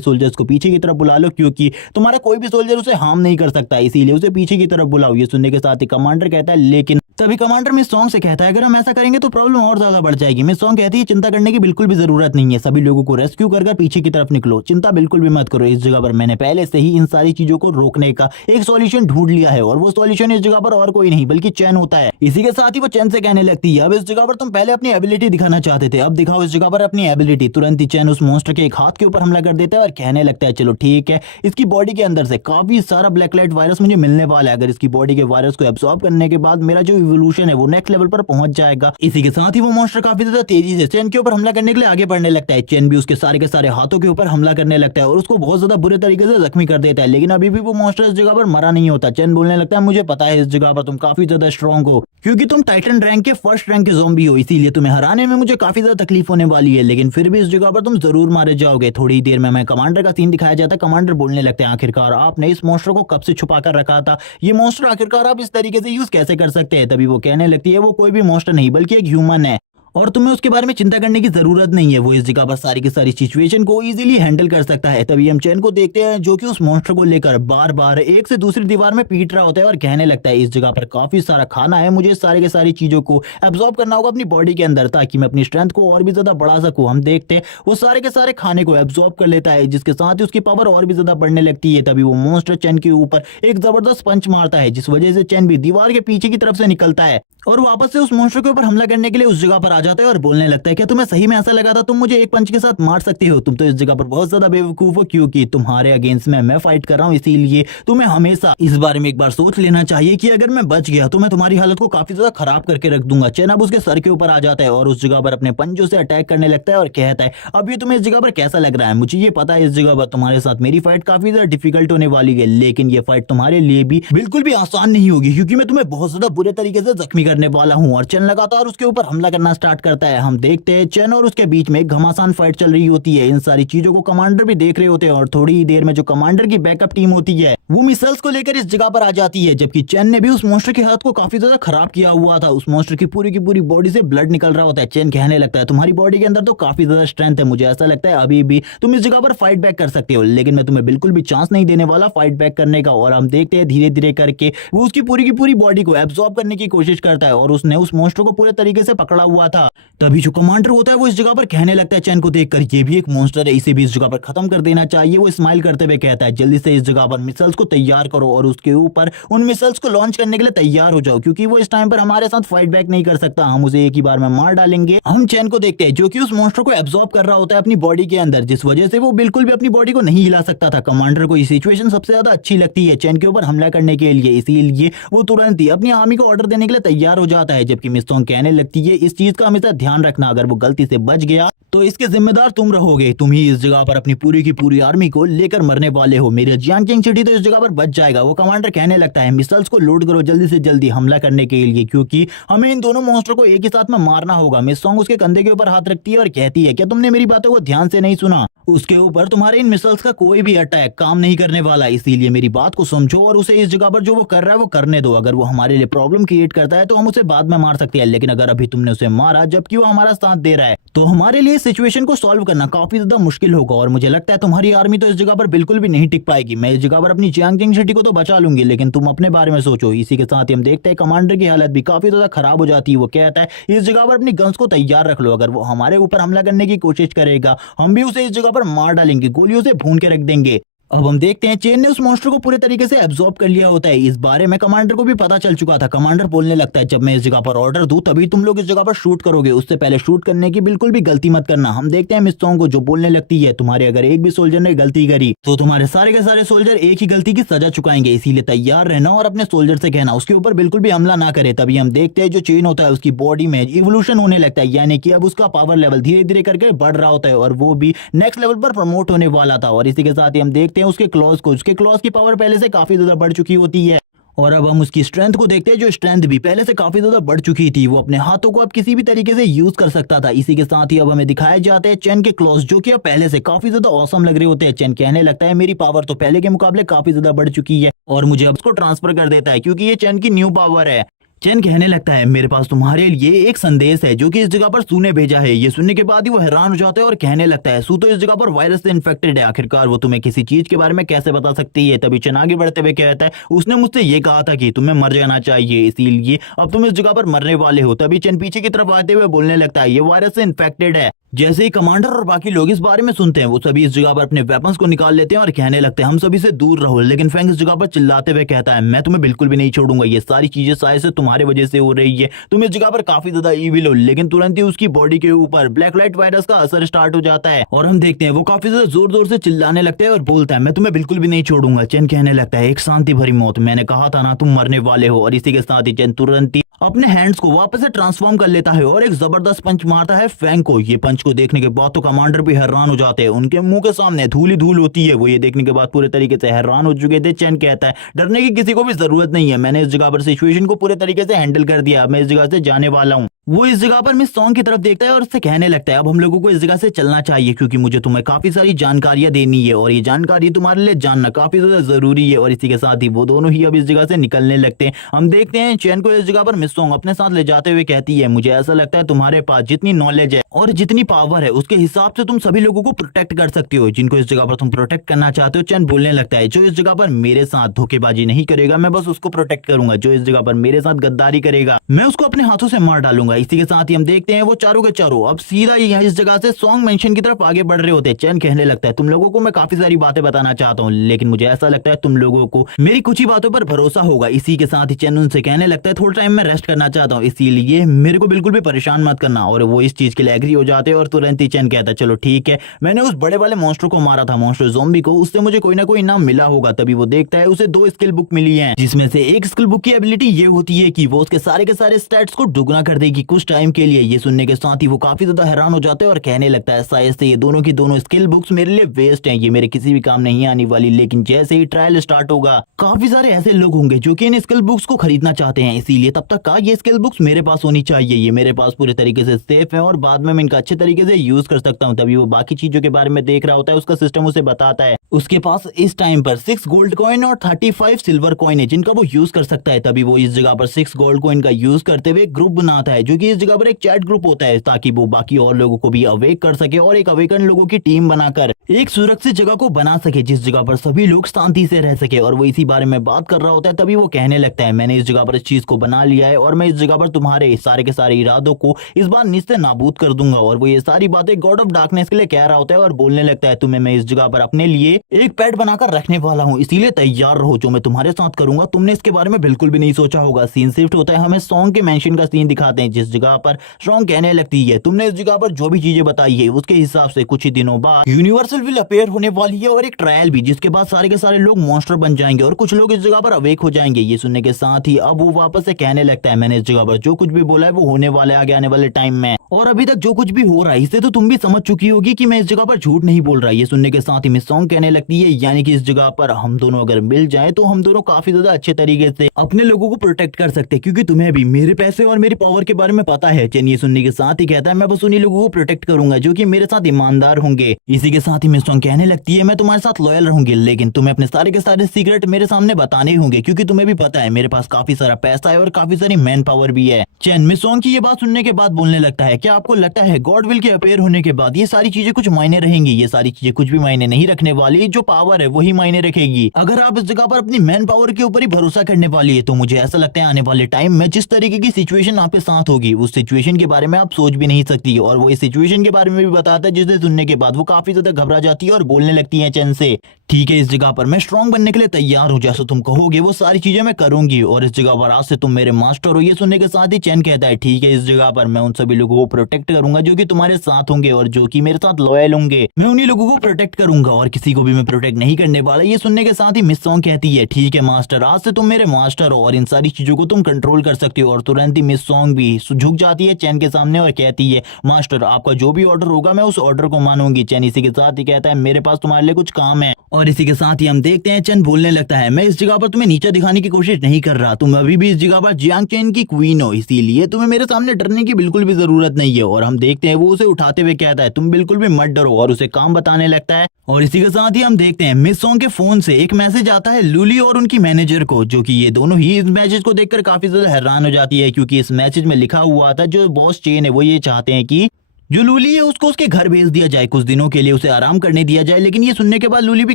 सोल्जर्स को पीछे की तरफ बुला लो क्योंकि तुम्हारा कोई भी सोल्जर उसे हार्म नहीं कर सकता, इसीलिए उसे पीछे की तरफ बुलाओ। ये सुनने के साथ ही कमांडर कहता है लेकिन तभी कमांडर मिस सॉन्ग से कहता है अगर हम ऐसा करेंगे तो प्रॉब्लम और ज्यादा बढ़ जाएगी। मिस सॉन्ग कहती है चिंता करने की बिल्कुल भी जरूरत नहीं है, सभी लोगों को रेस्क्यू कर पीछे की तरफ निकलो, चिंता बिल्कुल भी मत करो। इस जगह पर मैंने पहले से ही इन सारी चीजों को रोकने का एक सॉल्यूशन ढूंढ लिया है और वो सॉल्यूशन इस जगह पर और कोई नहीं बल्कि चैन होता है। इसी के साथ ही वो चैन से कहने लगती है अब इस जगह पर तुम पहले अपनी एबिलिटी दिखाना चाहते थे, अब दिखाओ इस जगह पर अपनी एबिलिटी। तुरंत ही चैन उस मॉन्स्टर के एक हाथ के ऊपर हमला कर देता है और कहने लगता है चलो ठीक है, इसकी बॉडी के अंदर से काफी सारा ब्लैक लाइट वायरस मुझे मिलने वाला है, अगर इसकी बॉडी के वायरस को एब्सॉर्ब करने के बाद मेरा जो इवोल्यूशन है वो नेक्स्ट लेवल पर पहुंच जाएगा। इसी के साथ ही वो मॉन्स्टर काफी ज्यादा तेजी से चैन के ऊपर हमला करने के लिए आगे बढ़ने लगता है। चैन भी उसके सारे के सारे हाथों के ऊपर हमला करने लगता है और उसको बहुत ज्यादा बुरे तरीके से जख्मी कर देता है, लेकिन अभी भी वो मॉन्स्टर इस जगह पर मरा नहीं होता। चैन बोलने लगता है मुझे पता है इस जगह पर तुम काफी ज्यादा स्ट्रॉन्ग हो क्योंकि तुम टाइटन रैंक के फर्स्ट रैंक के ज़ॉम्बी हो, इसीलिए तुम्हें हराने में मुझे काफी ज्यादा तकलीफ होने वाली है, लेकिन फिर भी इस जगह पर तुम जरूर मारे जाओगे। थोड़ी देर में मैं कमांडर का सीन दिखाया जाता है। कमांडर बोलने लगते हैं आखिरकार आपने इस मॉन्स्टर को कब से छुपा कर रखा था, ये मॉन्स्टर आखिरकार आप इस तरीके से यूज कैसे कर सकते हैं। तभी वो कहने लगती है वो कोई भी मॉन्स्टर नहीं बल्कि एक ह्यूमन है और तुम्हें उसके बारे में चिंता करने की जरूरत नहीं है, वो इस जगह पर सारी की सारी सिचुएशन को इजीली हैंडल कर सकता है। तभी हम चैन को देखते हैं जो कि उस मॉन्स्टर को लेकर बार बार एक से दूसरी दीवार में पीट रहा होता है और कहने लगता है इस जगह पर काफी सारा खाना है, मुझे सारी के सारी चीजों को एब्जॉर्ब करना होगा अपनी बॉडी के अंदर ताकि मैं अपनी स्ट्रेंथ को और भी ज्यादा बढ़ा सकूं। हम देखते हैं वो सारे के सारे खाने को एब्जॉर्ब कर लेता है जिसके साथ ही उसकी पावर और भी ज्यादा बढ़ने लगती है। तभी वो मॉन्स्टर चैन के ऊपर एक जबरदस्त पंच मारता है जिस वजह से चैन भी दीवार के पीछे की तरफ से निकलता है और वापस से उस मॉन्स्टर के ऊपर हमला करने के लिए उस जगह पर आ जाता है और बोलने लगता है क्या तुम्हें सही में ऐसा लगा था तुम मुझे एक पंच के साथ मार सकते हो, तुम तो इस जगह पर बहुत ज्यादा बेवकूफ हो क्योंकि तुम्हारे अगेंस्ट में मैं फाइट कर रहा हूं, इसीलिए तुम्हें हमेशा इस बारे में एक बार सोच लेना चाहिए कि अगर मैं बच गया तो मैं तुम्हारी हालत को काफी ज्यादा खराब करके रख दूंगा। चैन अब उसके सर के ऊपर आ जाता है और उस जगह पर अपने पंजों से अटैक करने लगता है और कहता है अब ये तुम्हें इस जगह पर कैसा लग रहा है, मुझे ये पता है इस जगह पर तुम्हारे साथ मेरी फाइट काफी ज्यादा डिफिकल्ट होने वाली है, लेकिन ये फाइट तुम्हारे लिए भी बिल्कुल भी आसान नहीं होगी क्योंकि मैं तुम्हें बहुत ज्यादा बुरे तरीके से जख्मी करने वाला हूँ। और चैन लगातार उसके ऊपर हमला करना स्टार्ट करता है। हम देखते हैं चैन और उसके बीच में एक घमासान फाइट चल रही होती है। इन सारी चीजों को कमांडर भी देख रहे होते हैं और थोड़ी ही देर में जो कमांडर की बैकअप टीम होती है वो मिसाइल्स को लेकर इस जगह पर आ जाती है। जबकि चैन ने भी उस मॉन्स्टर के हाथ को काफी ज्यादा खराब किया हुआ था, उस मॉन्स्टर की पूरी बॉडी से ब्लड निकल रहा होता है। चैन कहने लगता है तुम्हारी बॉडी के अंदर तो काफी ज्यादा स्ट्रेंथ है, मुझे ऐसा लगता है अभी भी तुम इस जगह पर फाइट बैक कर सकते हो, लेकिन मैं तुम्हें बिल्कुल भी चांस नहीं देने वाला फाइट बैक करने का। और हम देखते हैं धीरे धीरे करके वो उसकी पूरी बॉडी को एब्सॉर्ब करने की कोशिश करता है और उसने उस मॉन्स्टर को पूरे तरीके से पकड़ा हुआ था। तभी जो कमांडर होता है वो इस जगह पर कहने लगता है चैन को देखकर ये भी एक मॉन्स्टर है, इसे भी इस जगह पर खत्म कर देना चाहिए। वो स्माइल करते हुए कहता है जल्दी से इस जगह पर मिसाइल्स को तैयार करो और उसके ऊपर उन मिसाइल्स को लॉन्च करने के लिए तैयार हो जाओ क्योंकि वो इस टाइम पर हमारे साथ फाइट बैक नहीं कर सकता, हम उसे एक ही बार में मार डालेंगे। हम चैन को देखते हैं जो कि उस मॉन्स्टर को एब्सॉर्ब कर रहा होता है अपनी बॉडी के अंदर, जिस वजह से वो बिल्कुल भी अपनी बॉडी को नहीं हिला सकता था। कमांडर को ये सिचुएशन सबसे ज्यादा अच्छी लगती है चैन के ऊपर हमला करने के लिए, इसीलिए वो तुरंत ही अपनी आर्मी को ऑर्डर देने के लिए तैयार हो जाता है। जबकि मिस सॉन्ग कहने लगती है इस चीज का हमेशा ध्यान रखना, अगर वो गलती से बच गया तो इसके जिम्मेदार तुम रहोगे, तुम ही इस जगह पर अपनी पूरी की पूरी आर्मी को लेकर मरने वाले हो, मेरे जियांगजिंग सिटी तो इस जगह पर बच जाएगा। वो कमांडर कहने लगता है मिसाइल्स को लोड करो जल्दी से जल्दी हमला करने के लिए क्योंकि हमें इन दोनों मॉन्स्टर को एक ही साथ में मारना होगा। मिस सॉन्ग उसके कंधे के ऊपर हाथ रखती है और कहती है क्या तुमने मेरी बातों को ध्यान से नहीं सुना, उसके ऊपर तुम्हारे इन मिसाइल्स का कोई भी अटैक काम नहीं करने वाला, इसीलिए मेरी बात को समझो और उसे इस जगह पर जो वो कर रहा है वो करने दो। अगर वो हमारे लिए प्रॉब्लम क्रिएट करता है तो हम उसे बाद में मार सकते हैं, लेकिन अगर अभी तुमने उसे मारा जबकि वो हमारा साथ दे रहा है तो हमारे लिए सिचुएशन को सॉल्व करना काफी ज्यादा मुश्किल होगा और मुझे लगता है तुम्हारी आर्मी तो इस जगह पर बिल्कुल भी नहीं टिक पाएगी। मैं इस जगह पर अपनी जियांगजिंग सिटी को तो बचा लूंगी, लेकिन तुम अपने बारे में सोचो। इसी के साथ ही हम देखते हैं कमांडर की हालत भी काफी ज्यादा खराब हो जाती है। वो कहता है इस जगह पर अपनी गन्स को तैयार रख लो, अगर वो हमारे ऊपर हमला करने की कोशिश करेगा हम भी उसे इस जगह पर मार डालेंगे, गोलियों से भून के रख देंगे। अब हम देखते हैं चेन ने उस मॉन्स्टर को पूरे तरीके से एब्जॉर्ब कर लिया होता है। इस बारे में कमांडर को भी पता चल चुका था। कमांडर बोलने लगता है जब मैं इस जगह पर ऑर्डर दूं तभी तुम लोग इस जगह पर शूट करोगे, उससे पहले शूट करने की बिल्कुल भी गलती मत करना। हम देखते हैं मिस सॉन्ग को जो बोलने लगती है तुम्हारे अगर एक भी सोल्जर ने गलती करी तो तुम्हारे सारे के सारे सोल्जर एक ही गलती की सजा चुकाएंगे, इसीलिए तैयार रहना और अपने सोल्जर से कहना उसके ऊपर बिल्कुल भी हमला ना करे। तभी हम देखते हैं जो चेन होता है उसकी बॉडी में इवोल्यूशन होने लगता है, यानी कि अब उसका पावर लेवल धीरे धीरे करके बढ़ रहा होता है और वो भी नेक्स्ट लेवल पर प्रमोट होने वाला था। और इसी के साथ ही हम देखते हैं उसके क्लॉज को, उसके क्लॉज की पावर पहले से काफी ज्यादा बढ़ चुकी होती है। और अब हम उसकी स्ट्रेंथ को देखते हैं जो स्ट्रेंथ भी पहले से काफी ज्यादा बढ़ चुकी थी। वो अपने हाथों को अब किसी भी तरीके से यूज कर सकता था। इसी के साथ ही अब हमें दिखाए जाते हैं चेन के क्लॉज जो कि अब पहले से काफी ज्यादा औसम लग रहे होते हैं। चेन कहने लगता है मेरी पावर तो पहले के मुकाबले काफी ज्यादा बढ़ चुकी है और मुझे अब उसको ट्रांसफर कर देता है क्योंकि ये चेन की न्यू पावर है। चेन कहने लगता है मेरे पास तुम्हारे लिए एक संदेश है जो कि इस जगह पर सू ने भेजा है। ये सुनने के बाद ही वो हैरान हो जाता है और कहने लगता है सू तो इस जगह पर वायरस से इन्फेक्टेड है, आखिरकार वो तुम्हें किसी चीज के बारे में कैसे बता सकती है। तभी चेन आगे बढ़ते हुए कहता है उसने मुझसे ये कहा था कि तुम्हें मर जाना चाहिए, इसीलिए अब तुम इस जगह पर मरने वाले हो। तभी चेन पीछे की तरफ आते हुए बोलने लगता है ये वायरस से इन्फेक्टेड है। जैसे ही कमांडर और बाकी लोग इस बारे में सुनते हैं वो सभी इस जगह पर अपने वेपन्स को निकाल लेते हैं और कहने लगते हैं हम सभी से दूर रहो। लेकिन फैंग इस जगह पर चिल्लाते हुए कहता है मैं तुम्हें बिल्कुल भी नहीं छोड़ूंगा, ये सारी चीजें शायद से तुम्हारे वजह से हो रही है, तुम इस जगह पर काफी ज्यादा ईविल हो। लेकिन तुरंत ही उसकी बॉडी के ऊपर ब्लैक लाइट वायरस का असर स्टार्ट हो जाता है और हम देखते हैं वो काफी ज्यादा जोर जोर से चिल्लाने लगते हैं और बोलता है मैं तुम्हें बिल्कुल भी नहीं छोड़ूंगा। चेन कहने लगता है एक शांति भरी मौत, मैंने कहा था ना तुम मरने वाले हो। और इसी के साथ ही चेन तुरंत ही अपने हैंड्स को वापस से ट्रांसफॉर्म कर लेता है और एक जबरदस्त पंच मारता है फैंग को। ये पंच को देखने के बाद तो कमांडर भी हैरान हो जाते हैं, उनके मुंह के सामने धूल ही धूल होती है। वो ये देखने के बाद पूरे तरीके से हैरान हो चुके थे। चेन कहता है डरने की किसी को भी जरूरत नहीं है, मैंने इस जगह पर सिचुएशन को पूरे तरीके से हैंडल कर दिया, मैं इस जगह से जाने वाला हूँ। वो इस जगह पर मिस सॉन्ग की तरफ देखता है और उससे कहने लगता है अब हम लोगों को इस जगह से चलना चाहिए क्योंकि मुझे तुम्हें काफी सारी जानकारियां देनी है और ये जानकारी तुम्हारे लिए जानना काफी ज्यादा जरूरी है। और इसी के साथ ही वो दोनों ही अब इस जगह से निकलने लगते हैं। हम देखते हैं चैन को इस जगह पर मिस सॉन्ग अपने साथ ले जाते हुए कहती है मुझे ऐसा लगता है तुम्हारे पास जितनी नॉलेज है और जितनी पावर है उसके हिसाब से तुम सभी लोगों को प्रोटेक्ट कर सकते हो जिनको इस जगह पर तुम प्रोटेक्ट करना चाहते हो। चैन बोलने लगता है जो इस जगह पर मेरे साथ धोखेबाजी नहीं करेगा मैं बस उसको प्रोटेक्ट करूंगा, जो इस जगह पर मेरे साथ गद्दारी करेगा मैं उसको अपने हाथों से मार डालूंगा। इसी के साथ ही हम देखते हैं वो चारों के चारों अब सीधा यहाँ इस जगह से सॉन्ग मेंशन की तरफ आगे बढ़ रहे होते हैं। चैन कहने लगता है तुम लोगों को मैं काफी सारी बातें बताना चाहता हूँ लेकिन मुझे ऐसा लगता है तुम लोगों को मेरी कुछ ही बातों पर भरोसा होगा। इसी के साथ ही चैन उनसे कहने लगता है थोड़ा टाइम में रेस्ट करना चाहता हूँ, इसीलिए मेरे को बिल्कुल भी परेशान मत करना। और वो इस चीज के लिए एग्री हो जाते हैं और तुरंत ही चैन कहता है चलो ठीक है, मैंने उस बड़े वाले मॉन्स्टर को मारा था, मॉन्स्टर ज़ॉम्बी को, उससे मुझे कोई ना कोई इनाम मिला होगा। तभी वो देखता है उसे 2 स्किल बुक मिली है जिसमें से एक स्किल बुक की एबिलिटी ये होती है कि वो उसके सारे के सारे स्टैट्स को दुगना कर देगी कुछ टाइम के लिए। ये सुनने के साथ ही वो काफी ज्यादा हैरान हो जाते हैं और कहने लगता है शायद से ये दोनों की दोनों स्किल बुक्स मेरे लिए वेस्ट हैं, ये मेरे किसी भी काम नहीं आने वाली। लेकिन जैसे ही ट्रायल स्टार्ट होगा काफी सारे ऐसे लोग होंगे जो कि इन स्किल बुक्स को खरीदना चाहते हैं, इसीलिए तब तक का ये स्किल बुक्स मेरे पास होनी चाहिए, ये मेरे पास पूरे तरीके से सेफ है और बाद में मैं इनका अच्छे तरीके से यूज कर सकता हूँ। तभी वो बाकी चीजों के बारे में देख रहा होता है, उसका सिस्टम उसे बताता है उसके पास इस टाइम पर 6 गोल्ड कॉइन और 35 सिल्वर कॉइन है जिनका वो यूज कर सकता है। तभी वो इस जगह पर 6 गोल्ड कॉइन का यूज करते हुए ग्रुप बनाता है जो कि इस जगह पर एक चैट ग्रुप होता है ताकि वो बाकी और लोगों को भी अवेक कर सके और एक अवेकन लोगों की टीम बनाकर एक सुरक्षित जगह को बना सके जिस जगह पर सभी लोग शांति से रह सके। और वो इसी बारे में बात कर रहा होता है तभी वो कहने लगता है मैंने इस जगह पर इस चीज को बना लिया है और मैं इस जगह पर तुम्हारे सारे के सारे इरादों को इस बार निस्ते नाबूद कर दूंगा। और वो ये सारी बातें गॉड ऑफ डार्कनेस के लिए कह रहा होता है और बोलने लगता है तुम्हें मैं इस जगह पर अपने लिए एक पेट बनाकर रखने वाला हूँ, इसीलिए तैयार रहो, जो मैं तुम्हारे साथ करूंगा तुमने इसके बारे में बिल्कुल भी नहीं सोचा होगा। सीन शिफ्ट होता है, हमें सॉन्ग के मेंशन का सीन दिखाते हैं जिस जगह पर सॉन्ग कहने लगती है तुमने इस जगह पर जो भी चीजें बताई है उसके हिसाब से कुछ ही दिनों बाद यूनिवर्सल विल अपीयर होने वाली है और एक ट्रायल भी जिसके बाद सारे के सारे लोग मॉन्स्टर बन जाएंगे और कुछ लोग इस जगह पर अवेक हो जाएंगे। ये सुनने के साथ ही अब वो वापस से कहने लगता है मैंने इस जगह पर जो कुछ भी बोला है वो होने वाला है आगे आने वाले टाइम में, और अभी तक जो कुछ भी हो रहा है इससे तो तुम भी समझ चुकी होगी कि मैं इस जगह पर झूठ नहीं बोल रहा। ये सुनने के साथ ही मिस सॉन्ग कहने लगती है यानी कि इस जगह पर हम दोनों अगर मिल जाए तो हम दोनों काफी ज्यादा अच्छे तरीके से अपने लोगों को प्रोटेक्ट कर सकते हैं क्योंकि तुम्हें भी मेरे पैसे और मेरी पावर के बारे में पता है। चेन ये सुनने के साथ ही कहता है मैं बस उन्हीं लोगों को प्रोटेक्ट करूंगा जो कि मेरे साथ ईमानदार होंगे। इसी के साथ ही मिस सॉन्ग कहने लगती है मैं तुम्हारे साथ लॉयल रहूंगी लेकिन तुम्हें अपने सारे के सारे सीक्रेट मेरे सामने बताने होंगे क्योंकि तुम्हें भी पता है मेरे पास काफी सारा पैसा है और काफी सारी मैन पावर भी है। चैन मिस सॉन्ग की ये बात सुनने के बाद बोलने लगता है क्या आपको लगता है गॉडविल के अपेयर होने के बाद ये सारी चीजें कुछ मायने रहेंगी? ये सारी चीजें कुछ भी मायने नहीं रखने वाली, जो पावर है वही मायने रखेगी। अगर आप इस जगह पर अपनी मैन पावर के ऊपर ही भरोसा करने वाली है तो मुझे ऐसा लगता है आने वाले टाइम में जिस तरीके की सिचुएशन आपके साथ होगी उस सिचुएशन के बारे में आप सोच भी नहीं सकती। और वो इस सिचुएशन के बारे में भी बताता है जिसे सुनने के बाद वो काफी ज्यादा घबरा जाती है और बोलने लगती है चैन से, ठीक है इस जगह पर मैं स्ट्रांग बनने के लिए तैयार हूँ, जैसा तुम कहोगे वो सारी चीजें मैं करूंगी और इस जगह पर आज से तुम मेरे मास्टर हो। ये सुनने के साथ ही चैन कहता है ठीक है इस जगह पर मैं उन सभी लोगों को प्रोटेक्ट करूंगा जो कि तुम्हारे साथ होंगे और जो कि मेरे साथ लॉयल होंगे। मैं उन्हीं लोगों को प्रोटेक्ट करूंगा और किसी को भी मैं प्रोटेक्ट नहीं करने वाला। ये सुनने के साथ ही मिस सॉन्ग कहती है ठीक है मास्टर, आज से तुम मेरे मास्टर हो और इन सारी चीजों को तुम कंट्रोल कर सकते हो। और तुरंत ही मिस सॉन्ग भी झुक जाती है चैन के सामने और कहती है मास्टर आपका जो भी ऑर्डर होगा मैं उस ऑर्डर को मानूंगी। चैन इसी के साथ ही कहता है मेरे पास तुम्हारे लिए कुछ काम है। और इसी के साथ ही हम देखते हैं चैन बोलने लगता है मैं इस जगह पर तुम्हें नीचे दिखाने की कोशिश नहीं कर रहा, तुम अभी भी इस जगह पर जियांग चेन की क्वीन हो, इसीलिए तुम्हें मेरे सामने डरने की बिल्कुल भी जरूरत नहीं है। और हम देखते हैं वो उसे उठाते हुए कहता है तुम बिल्कुल भी मत डरो और उसे काम बताने लगता है। और इसी के साथ ही हम देखते हैं मिस सॉन्ग के फोन से एक मैसेज आता है लूली और उनकी मैनेजर को, जो कि ये दोनों ही इस मैसेज को देखकर काफी ज्यादा हैरान हो जाती है क्योंकि इस मैसेज में लिखा हुआ था जो बॉस चेन है वो ये चाहते हैं कि जो लूली है उसको उसके घर भेज दिया जाए, कुछ दिनों के लिए उसे आराम करने दिया जाए। लेकिन ये सुनने के बाद लूली भी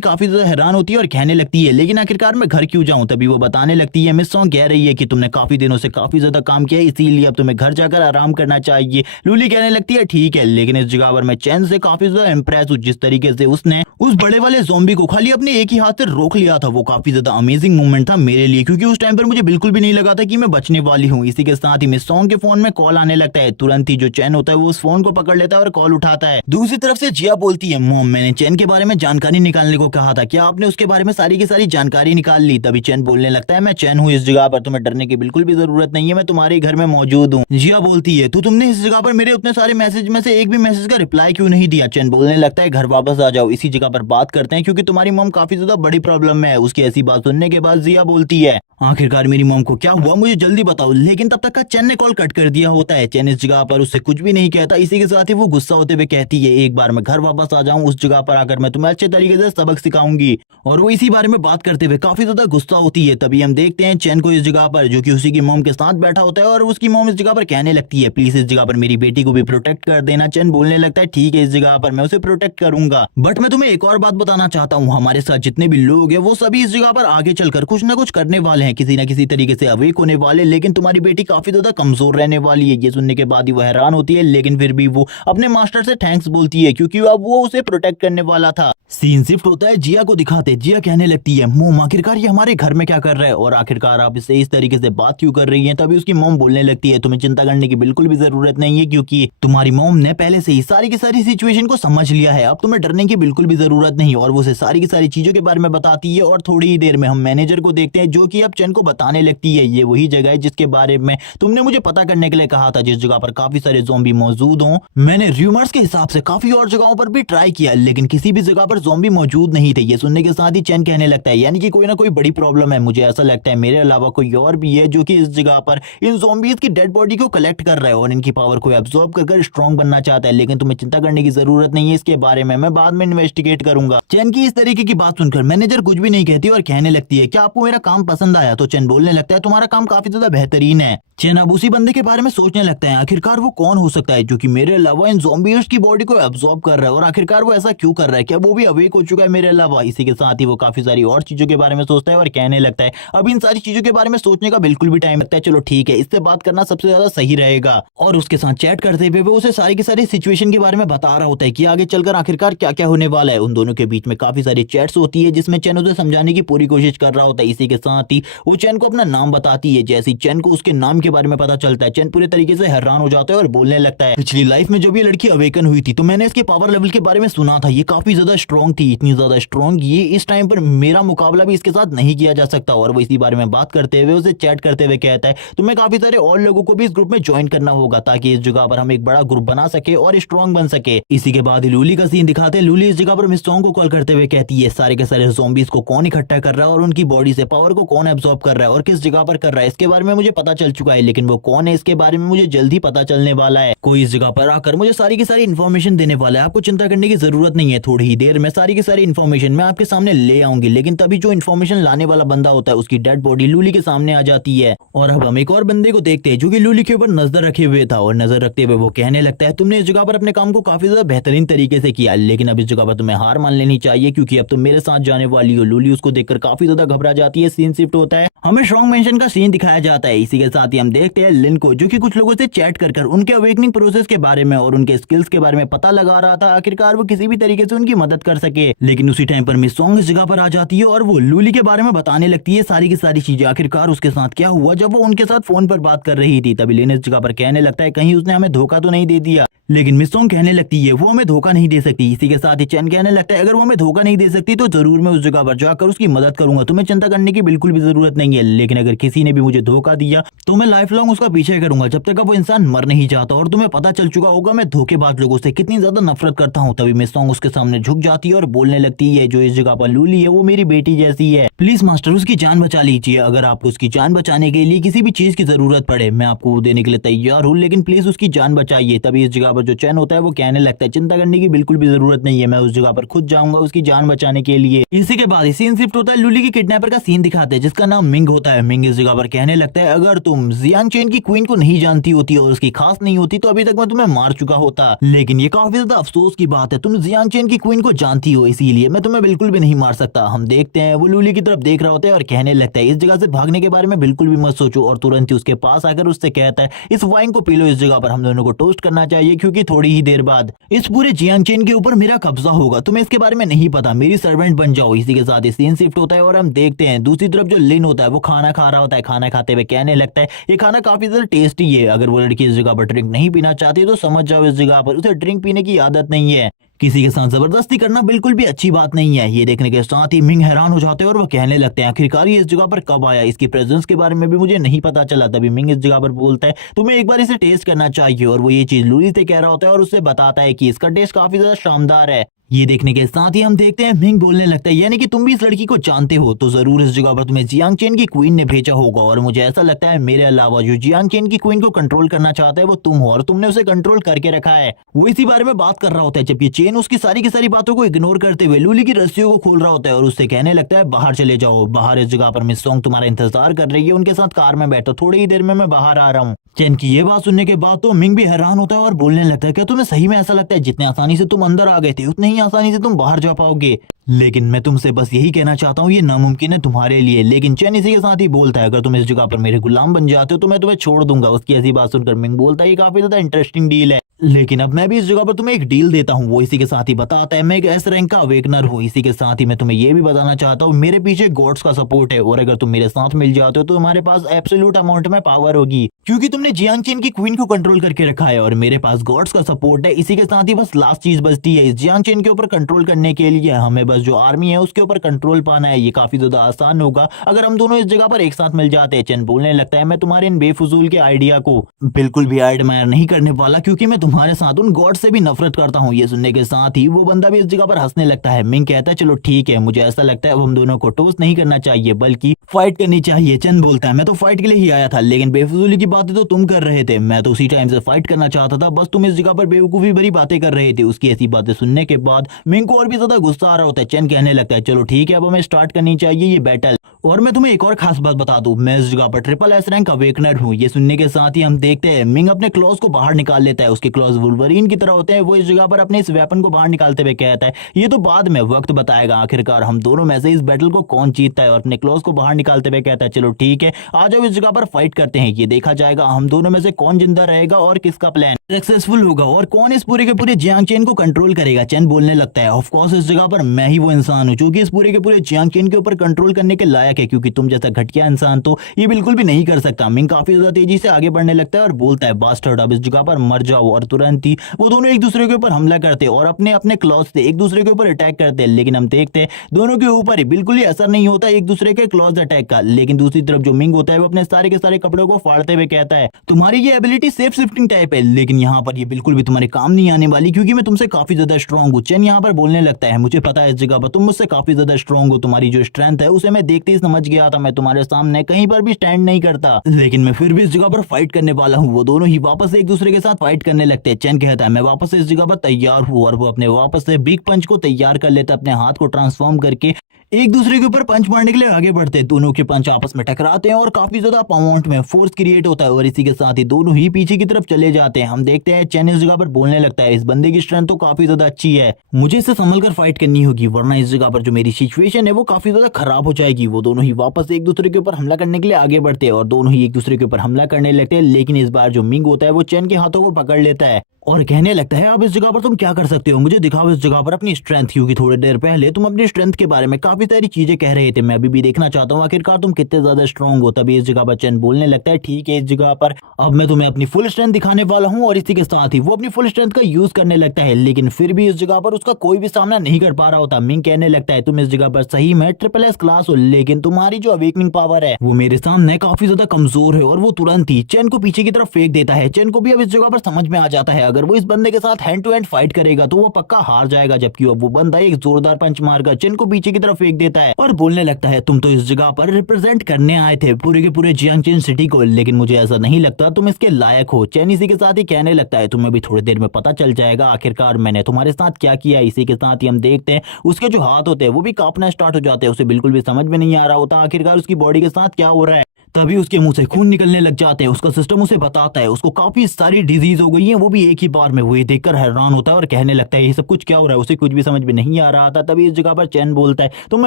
काफी ज्यादा हैरान होती है और कहने लगती है लेकिन आखिरकार मैं घर क्यों जाऊं। तभी वो बताने लगती है मिस सॉन्ग कह रही है कि तुमने काफी दिनों से काफी ज्यादा काम किया है इसीलिए अब तुम्हें घर जाकर आराम करना चाहिए। लूली कहने लगती है ठीक है, लेकिन इस जगह पर मैं चैन से काफी ज्यादा इंप्रेस हूँ जिस तरीके से उसने उस बड़े वाले ज़ॉम्बी को खाली अपने एक ही हाथ से रोक लिया था। वो काफी ज्यादा अमेजिंग मूवमेंट था मेरे लिए क्योंकि उस टाइम पर मुझे बिल्कुल भी नहीं लगा था कि मैं बचने वाली हूँ। इसी के साथ ही मिस सॉन्ग के फोन में कॉल आने लगता है, तुरंत ही जो चैन होता है वो उस फोन को पकड़ लेता है और कॉल उठाता है। दूसरी तरफ से जिया बोलती है मॉम मैंने चैन के बारे में जानकारी निकालने को कहा था, क्या आपने उसके बारे में सारी की सारी जानकारी निकाल ली? तभी चैन बोलने लगता है मैं चैन हूँ इस जगह पर, तुम्हें डरने की बिल्कुल भी जरूरत नहीं है, मैं तुम्हारे घर में मौजूद हूँ। जिया बोलती है तो तुमने इस जगह पर मेरे उतने सारे मैसेज में से एक भी मैसेज का रिप्लाई क्यों नहीं दिया? चैन बोलने लगता है घर वापस आ जाओ, इसी जगह पर बात करते हैं क्योंकि तुम्हारी मॉम काफी ज्यादा बड़ी प्रॉब्लम में है। उसकी ऐसी बात सुनने के बाद जिया बोलती है आखिरकार मेरी मॉम को क्या हुआ मुझे जल्दी बताओ। लेकिन तब तक का चैन ने कॉल कट कर दिया होता है। चैन इस जगह पर उससे कुछ भी नहीं कहता। इसी के साथ ही वो गुस्सा होते हुए कहती है एक बार मैं घर वापस आ जाऊं उस जगह पर आकर मैं तुम्हें अच्छे तरीके से सबक सिखाऊंगी। और वो इसी बारे में बात करते हुए काफी ज्यादा गुस्सा होती है। तभी हम देखते हैं चैन को इस जगह पर जो कि उसी की मॉम के साथ बैठा होता है और उसकी मॉम इस जगह पर कहने लगती है प्लीज इस जगह पर मेरी बेटी को भी प्रोटेक्ट कर देना। चैन बोलने लगता है ठीक है इस जगह पर मैं उसे प्रोटेक्ट करूंगा, बट मैं तुम्हें एक और बात बताना चाहता हूँ हमारे साथ जितने भी लोग हैं वो सभी इस जगह पर आगे चलकर कुछ ना कुछ करने वाले हैं, किसी न किसी तरीके से अवेक होने वाले, लेकिन तुम्हारी बेटी काफी ज्यादा कमजोर रहने वाली है। ये सुनने के बाद ही वो हैरान होती है लेकिन फिर भी वो अपने मास्टर से थैंक्स बोलती है क्योंकि अब वो उसे प्रोटेक्ट करने वाला था। सीन शिफ्ट होता है जिया को दिखाते। जिया कहने लगती है मोम आखिरकार ये हमारे घर में क्या कर रहा है और आखिरकार आप इससे इस तरीके से बात क्यों कर रही हैं? तभी उसकी मोम बोलने लगती है तुम्हें चिंता करने की बिल्कुल भी जरूरत नहीं है क्योंकि तुम्हारी मोम ने पहले से ही सारी की सारी सिचुएशन को समझ लिया है, अब तुम्हें डरने की बिल्कुल भी जरूरत नहीं। और वो उसे सारी की सारी चीजों के बारे में बताती है और थोड़ी ही देर में हम मैनेजर को देखते हैं जो कि अब चैन को बताने लगती है ये वही जगह है जिसके बारे में तुमने मुझे पता करने के लिए कहा था, जिस जगह पर काफी सारे ज़ॉम्बी मौजूद हों। मैंने रूमर्स के हिसाब से काफी और जगहों पर भी ट्राई किया लेकिन किसी भी जगह पर ज़ॉम्बी मौजूद नहीं थे। ये सुनने के साथ ही चैन कहने लगता है यानी कि कोई ना कोई बड़ी प्रॉब्लम है, मुझे ऐसा लगता है मेरे अलावा कोई और भी है जो कि इस जगह पर इन ज़ॉम्बीज की डेड बॉडी को कलेक्ट कर रहा है और इनकी पावर को एब्जॉर्ब कर स्ट्रॉन्ग बनना चाहता है। लेकिन तुम्हें चिंता करने की जरूरत नहीं है, इसके बारे में मैं बाद में इन्वेस्टिगेट करूंगा। चैन की इस तरीके की बात सुनकर मैनेजर कुछ भी नहीं कहती और कहने लगती है क्या आपको मेरा काम पसंद आया? तो चैन बोलने लगता है तुम्हारा काम काफी ज्यादा बेहतरीन है। चैन अब उसी बंदे के बारे में सोचने लगता है आखिरकार वो कौन हो सकता है जो कि मेरे अलावा इन ज़ॉम्बीज की बॉडी को एब्जॉर्ब कर रहा है और आखिरकार वो ऐसा क्यों कर रहा है, क्या वो भी अवेक हो चुका है मेरे अलावा? इसी के साथ ही वो काफी सारी और चीजों के बारे में सोचता है और कहने लगता है अब इन सारी चीजों के बारे में सोचने का बिल्कुल भी टाइम लगता है, चलो ठीक है इससे बात करना सबसे ज्यादा सही रहेगा। और उसके साथ चैट करते हुए वो उसे सारी की सारी सिचुएशन के बारे में बता रहा होता है कि आगे चलकर आखिरकार क्या क्या होने वाला है। उन दोनों के बीच में काफी सारी चैट्स होती है जिसमें चैन उसे समझाने की पूरी कोशिश कर रहा होता है। इसी के साथ ही वो चैन को अपना नाम बताती है। जैसे चैन को उसके नाम के बारे में पता चलता है चैन पूरे तरीके से हैरान हो जाता है और बोलने लगता है पिछली लाइफ में जब ये लड़की अवेकन हुई थी तो मैंने इसके पावर लेवल के बारे में सुना था, ये काफी ज्यादा स्ट्रॉन्ग थी, इतनी ज्यादा स्ट्रॉन्ग ये इस टाइम पर मेरा मुकाबला भी इसके साथ नहीं किया जा सकता। और वो इसी बारे में बात करते हुए उसे चैट करते हुए कहता है तुम्हें काफी सारे और लोगों को भी इस ग्रुप में ज्वाइन करना होगा ताकि इस जगह पर हम एक बड़ा ग्रुप बना सके और स्ट्रॉन्ग बन सके। इसी के बाद लूली का सीन दिखाते हैं। लूली इस जगह पर मिस सॉन्ग को कॉल करते हुए कहती है सारे के सारे ज़ॉम्बीज को कौन इकट्ठा कर रहा है और उनकी बॉडी से पावर को कौन एब्जॉर्ब कर रहा है और किस जगह पर कर रहा है इसके बारे में मुझे पता चल चुका है, लेकिन वो कौन है इसके बारे में मुझे जल्दी पता चलने वाला है। कोई इस जगह पर आकर मुझे सारी की सारी इन्फॉर्मेशन देने वाला है। आपको चिंता करने की जरूरत नहीं है, थोड़ी ही देर में सारी की सारी इन्फॉर्मेशन मैं आपके सामने ले आऊंगी। लेकिन तभी जो इन्फॉर्मेशन लाने वाला बंदा होता है उसकी डेड बॉडी लूली के सामने आ जाती है। और अब हम एक और बंदे को देखते हैं जो कि लूली के ऊपर नजर रखे हुए था, और नजर रखते हुए वो कहने लगता है तुमने इस जगह पर अपने काम को काफी ज्यादा बेहतरीन तरीके से किया, लेकिन अब इस जगह पर तुम्हें हार मान लेनी चाहिए क्योंकि अब तुम मेरे साथ जाने वाली हो। लूली उसको देखकर काफी ज्यादा घबरा जाती है। सीन शिफ्ट होता है, हमें स्ट्रॉन्ग मेंशन का सीन दिखाया जाता है। इसी के साथ ही हम देखते हैं लिन को जो कि कुछ लोगों से चैट कर उनके अवेकनिंग प्रोसेस के बारे में और उनके स्किल्स के बारे में पता लगा रहा था। आखिरकार वो किसी भी तरीके से उनकी मदद कर सके। लेकिन उसी टाइम पर मिस सॉन्ग इस जगह पर आ जाती है और वो लूली के बारे में बताने लगती है सारी की सारी चीजें। आखिरकार उसके साथ क्या हुआ जब वो उनके साथ फोन पर बात कर रही थी। तभी लिन इस जगह पर कहने लगता है कहीं उसने हमें धोखा तो नहीं दे दिया। लेकिन मिस सॉन्ग कहने लगती है वो हमें धोखा नहीं दे सकती। इसी के साथ ही चैन कहने लगता है अगर वो हमें धोखा नहीं दे सकती तो जरूर मैं उस जगह पर जाकर उसकी मदद करूंगा, तुम्हें चिंता करने की बिल्कुल भी जरूरत नहीं है। लेकिन अगर किसी ने भी मुझे धोखा दिया तो मैं लाइफ लॉन्ग उसका पीछे करूंगा जब तक वो इंसान मर नहीं जाता। और तुम्हें पता चल चुका होगा मैं धोखेबाज लोगों से कितनी ज्यादा नफरत करता हूँ। तभी मिस सॉन्ग उसके सामने झुक जाती है और बोलने लगती है जो इस जगह पर लूली है वो मेरी बेटी जैसी है, प्लीज मास्टर उसकी जान बचा लीजिए। अगर आपको उसकी जान बचाने के लिए किसी भी चीज की जरूरत पड़े मैं आपको वो देने के लिए तैयार हूँ, लेकिन प्लीज उसकी जान बचाइए। तभी इस जगह पर जो चैन होता है वो कहने लगता है चिंता करने की बिल्कुल भी जरूरत नहीं है, मैं उस जगह पर खुद जाऊंगा उसकी जान बचाने के लिए। इसी के बाद सीन शिफ्ट होता है, लूली की किडनैपर का सीन दिखाते हैं जिसका नाम मिंग होता है। मिंग इस जगह पर कहने लगता है अगर तुम जियांग चेन की क्वीन को नहीं जानती होती और उसकी खास नहीं होती तो अभी तक मैं तुम्हें मार चुका होता। लेकिन ये काफी ज्यादा अफसोस की बात है, तुम जियांग चेन की क्वीन को जानती हो इसीलिए मैं तुम्हें बिल्कुल भी नहीं मार सकता। हम देखते हैं वो लूली की तरफ देख रहा होता है और कहने लगता है इस जगह से भागने के बारे में बिल्कुल भी मत सोचो। और तुरंत ही उसके पास आकर उससे कहता है इस वाइन को पी लो, इस जगह पर हम दोनों को टोस्ट करना चाहिए क्योंकि थोड़ी ही देर बाद इस पूरे जियांग चेन के ऊपर मेरा कब्जा होगा, तुम्हें इसके बारे में नहीं पता, मेरी सर्वेंट बन जाओ। इसी के साथ सीन शिफ्ट होता है और हम देखते हैं दूसरी तरफ जो लिन होता है वो खाना खा रहा होता है। खाना खाते हुए कहने लगता है ये खाना काफी ज्यादा टेस्टी है, अगर वो लड़की इस जगह पर ड्रिंक नहीं पीना चाहती तो समझ जाओ इस जगह पर उसे ड्रिंक पीने की आदत नहीं है। किसी के साथ जबरदस्ती करना बिल्कुल भी अच्छी बात नहीं है। ये देखने के साथ ही मिंग हैरान हो जाते हैं और वो कहने लगते हैं आखिरकार ये इस जगह पर कब आया, इसकी प्रेजेंस के बारे में भी मुझे नहीं पता चला। तभी मिंग इस जगह पर बोलता है तुम्हें एक बार इसे टेस्ट करना चाहिए और वो ये चीज लूली से कह रहा होता है और उससे बताता है कि इसका टेस्ट काफी ज्यादा शानदार है। ये देखने के साथ ही हम देखते हैं मिंग बोलने लगता है यानी कि तुम भी इस लड़की को जानते हो तो जरूर इस जगह पर तुम्हें जियांग चेन की क्वीन ने भेजा होगा और मुझे ऐसा लगता है मेरे अलावा जो जियांग चेन की क्वीन को कंट्रोल करना चाहता है वो तुम हो और तुमने उसे कंट्रोल करके रखा है। वो इसी बारे में बात कर रहा होता है जबकि चेन उसकी सारी की सारी बातों को इग्नोर करते हुए लूली की रस्सियों को खोल रहा होता है और उससे कहने लगता है बाहर चले जाओ, बाहर इस जगह पर मिस सॉन्ग तुम्हारा इंतजार कर रही है, उनके साथ कार में बैठो, थोड़ी ही देर में मैं बाहर आ रहा हूँ। चेन की ये बात सुनने के बाद तो मिंग भी हैरान होता है और बोलने लगता है क्या तुम्हें सही में ऐसा लगता है जितने आसानी से तुम अंदर आ गए थे उतने ही आसानी से तुम बाहर जा पाओगे? लेकिन मैं तुमसे बस यही कहना चाहता हूँ ये नामुमकिन है तुम्हारे लिए। लेकिन चैन इसी के साथ ही बोलता है अगर तुम इस जगह पर मेरे गुलाम बन जाते हो तो मैं तुम्हें छोड़ दूंगा। उसकी ऐसी बात सुनकर मिंग बोलता है ये काफी ज्यादा इंटरेस्टिंग डील है, लेकिन अब मैं भी इस जगह पर तुम्हें एक डील देता हूँ। वो इसी के साथ ही बताता है मैं एक एस रैंक का अवेकनर हूँ। इसी के साथ ही मैं तुम्हें ये भी बताना चाहता हूँ मेरे पीछे गॉड्स का सपोर्ट है और अगर तुम मेरे साथ मिल जाते हो तो तुम्हारे पास एब्सोल्यूट अमाउंट में पावर होगी क्योंकि तुमने जियांग चेन की क्वीन को कंट्रोल करके रखा है और मेरे पास गॉड्स का सपोर्ट है। इसी के साथ ही बस लास्ट चीज बचती है, इस जियांग चेन के ऊपर कंट्रोल करने के लिए हमें बस जो आर्मी है उसके ऊपर कंट्रोल पाना है। ये काफी ज्यादा आसान होगा अगर हम दोनों इस जगह पर एक साथ मिल जाते हैं। चेन बोलने लगता है मैं तुम्हारे इन बेफजूल के आइडिया को बिल्कुल भी एडमायर नहीं करने वाला क्योंकि मैं तुम्हारे साथ उन गॉड से भी नफरत करता हूँ। ये सुनने के साथ ही वो बंदा भी इस जगह पर हंसने लगता है। मिंग कहता है चलो ठीक है, मुझे ऐसा लगता है अब हम दोनों को टोस्ट नहीं करना चाहिए बल्कि फाइट करनी चाहिए। चंद बोलता है मैं तो फाइट के लिए ही आया था लेकिन बेफजूली की बातें तो तुम कर रहे थे, मैं तो उसी टाइम से फाइट करना चाहता था, बस तुम इस जगह पर बेवकूफी भरी बातें कर रहे थे। उसकी ऐसी बातें सुनने के बाद मिंग को और भी ज्यादा गुस्सा आ रहा होता है। चंद कहने लगता है चलो ठीक है अब हमें स्टार्ट करनी चाहिए ये बैटल। और मैं तुम्हें एक और खास बात बता दूं, मैं इस जगह पर ट्रिपल एस रैंक अवेकनर हूँ। ये सुनने के साथ ही हम देखते हैं मिंग अपने क्लॉज को बाहर निकाल लेता है। उसके क्लॉज वुल्वरीन की तरह होते हैं। वो इस जगह पर अपने इस वेपन को बाहर निकालते हुए कहता है ये तो बाद में वक्त बताएगा आखिरकार हम दोनों में से इस बैटल को कौन जीतता है। और अपने क्लॉज को बाहर निकालते हुए कहता है चलो ठीक है आ जाओ इस जगह पर फाइट करते हैं, ये देखा जाएगा हम दोनों में से कौन जिंदा रहेगा और किसका प्लान सक्सेसफुल होगा और कौन इस पूरे के पूरे जियांग चेन को कंट्रोल करेगा। चैन बोलने लगता है ऑफ कोर्स इस जगह पर मैं ही वो इंसान हूँ जो कि इस पूरे के पूरे जियांग चेन के ऊपर कंट्रोल करने के लायक है क्योंकि तुम जैसा घटिया इंसान तो ये बिल्कुल भी नहीं कर सकता। मिंग काफी ज्यादा तेजी से आगे बढ़ने लगता है और बोलता है बास्टर्ड अब इस जगह पर मर जाओ। और तुरंत ही वो दोनों एक दूसरे के ऊपर हमला करते हैं और अपने अपने क्लॉज से एक दूसरे के ऊपर अटैक करते हैं। लेकिन हम देखते हैं दोनों के ऊपर ही बिल्कुल ही असर नहीं होता एक दूसरे के क्लॉज अटैक का। लेकिन दूसरी तरफ जो मिंग होता है वो अपने सारे के सारे कपड़ों को फाड़ते हुए कहता है तुम्हारी ये एबिलिटी सेफ शिफ्टिंग टाइप है, लेकिन यहाँ पर ये बिल्कुल भी तुम्हारे काम नहीं आने वाली क्योंकि मैं तुमसे काफी ज्यादा स्ट्रॉन्ग हूँ। चेन यहाँ पर बोलने लगता है मुझे पता है इस जगह पर तुम मुझसे काफी ज्यादा स्ट्रॉन्ग हो, तुम्हारी जो स्ट्रेंथ है उसे मैं देखते ही समझ गया था, मैं तुम्हारे सामने कहीं पर भी स्टैंड नहीं करता, लेकिन मैं फिर भी इस जगह पर फाइट करने वाला हूँ। वो दोनों ही वापस से एक दूसरे के साथ फाइट करने लगते हैं। चेन कहता है मैं वापस से इस जगह पर तैयार हूँ और वो अपने वापस से बिग पंच को तैयार कर लेता है, अपने हाथ को ट्रांसफॉर्म करके एक दूसरे के ऊपर पंच मारने के लिए आगे बढ़ते हैं। दोनों के पंच आपस में टकराते हैं और काफी ज्यादा अमाउंट में फोर्स क्रिएट होता है और इसी के साथ ही दोनों ही पीछे की तरफ चले जाते हैं। हम देखते हैं चेन इस जगह पर बोलने लगता है इस बंदे की स्ट्रेंथ तो काफी ज्यादा अच्छी है, मुझे इसे संभल कर फाइट करनी होगी वरना इस जगह पर जो मेरी सिचुएशन है वो काफी ज्यादा खराब हो जाएगी। वो दोनों ही वापस एक दूसरे के ऊपर हमला करने के लिए आगे बढ़ते हैं और दोनों ही एक दूसरे के ऊपर हमला करने लगते हैं, लेकिन इस बार जो मिंग होता है वो चेन के हाथों को पकड़ लेता है और कहने लगता है अब इस जगह पर तुम क्या कर सकते हो, मुझे दिखाओ इस जगह पर अपनी स्ट्रेंथ, क्योंकि थोड़ी देर पहले तुम अपनी स्ट्रेंथ के बारे में काफी सारी चीजें कह रहे थे, मैं अभी भी देखना चाहता हूँ आखिरकार तुम कितने ज्यादा स्ट्रॉन्ग हो। तभी इस जगह पर चेन बोलने लगता है ठीक है इस जगह पर अब मैं तुम्हें अपनी फुल स्ट्रेंथ दिखाने वाला हूँ और इसी के साथ ही वो अपनी फुल स्ट्रेंथ का यूज करने लगता है, लेकिन फिर भी इस जगह पर उसका कोई भी सामना नहीं कर पा रहा होता। मिंग कहने लगता है तुम इस जगह पर सही में ट्रिपल एस क्लास हो, लेकिन तुम्हारी जो अवेकनिंग पावर है वो मेरे सामने काफी ज्यादा कमजोर है और वो तुरंत ही चेन को पीछे की तरफ फेंक देता है। चेन को भी अब इस जगह पर समझ में आ जाता है अगर वो इस बंदे के साथ हैंड टू हैंड फाइट करेगा तो वो पक्का हार जाएगा, जबकि अब वो बंदा एक जोरदार पंच मारकर चेन को पीछे की तरफ फेंक देता है और बोलने लगता है तुम तो इस जगह पर रिप्रेजेंट करने आए थे पूरे के पूरे जियांगचेन सिटी को, लेकिन मुझे ऐसा नहीं लगता तुम इसके लायक हो। चेन इसी के साथ ही कहने लगता है तुम्हें भी थोड़ी देर में पता चल जाएगा आखिरकार मैंने तुम्हारे साथ क्या किया। इसी के साथ ही हम देखते हैं उसके जो हाथ होते हैं वो भी कांपना स्टार्ट हो जाते हैं, उसे बिल्कुल भी समझ में नहीं आ रहा होता आखिरकार उसकी बॉडी के साथ क्या हो रहा है। तभी उसके मुंह से खून निकलने लग जाते हैं, उसका सिस्टम उसे बताता है उसको काफी सारी डिजीज हो गई है, वो भी एक ही बार में। वो ये देखकर हैरान होता है और कहने लगता है ये सब कुछ क्या हो रहा है, उसे कुछ भी समझ में नहीं आ रहा था। तभी इस जगह पर चैन बोलता है तुम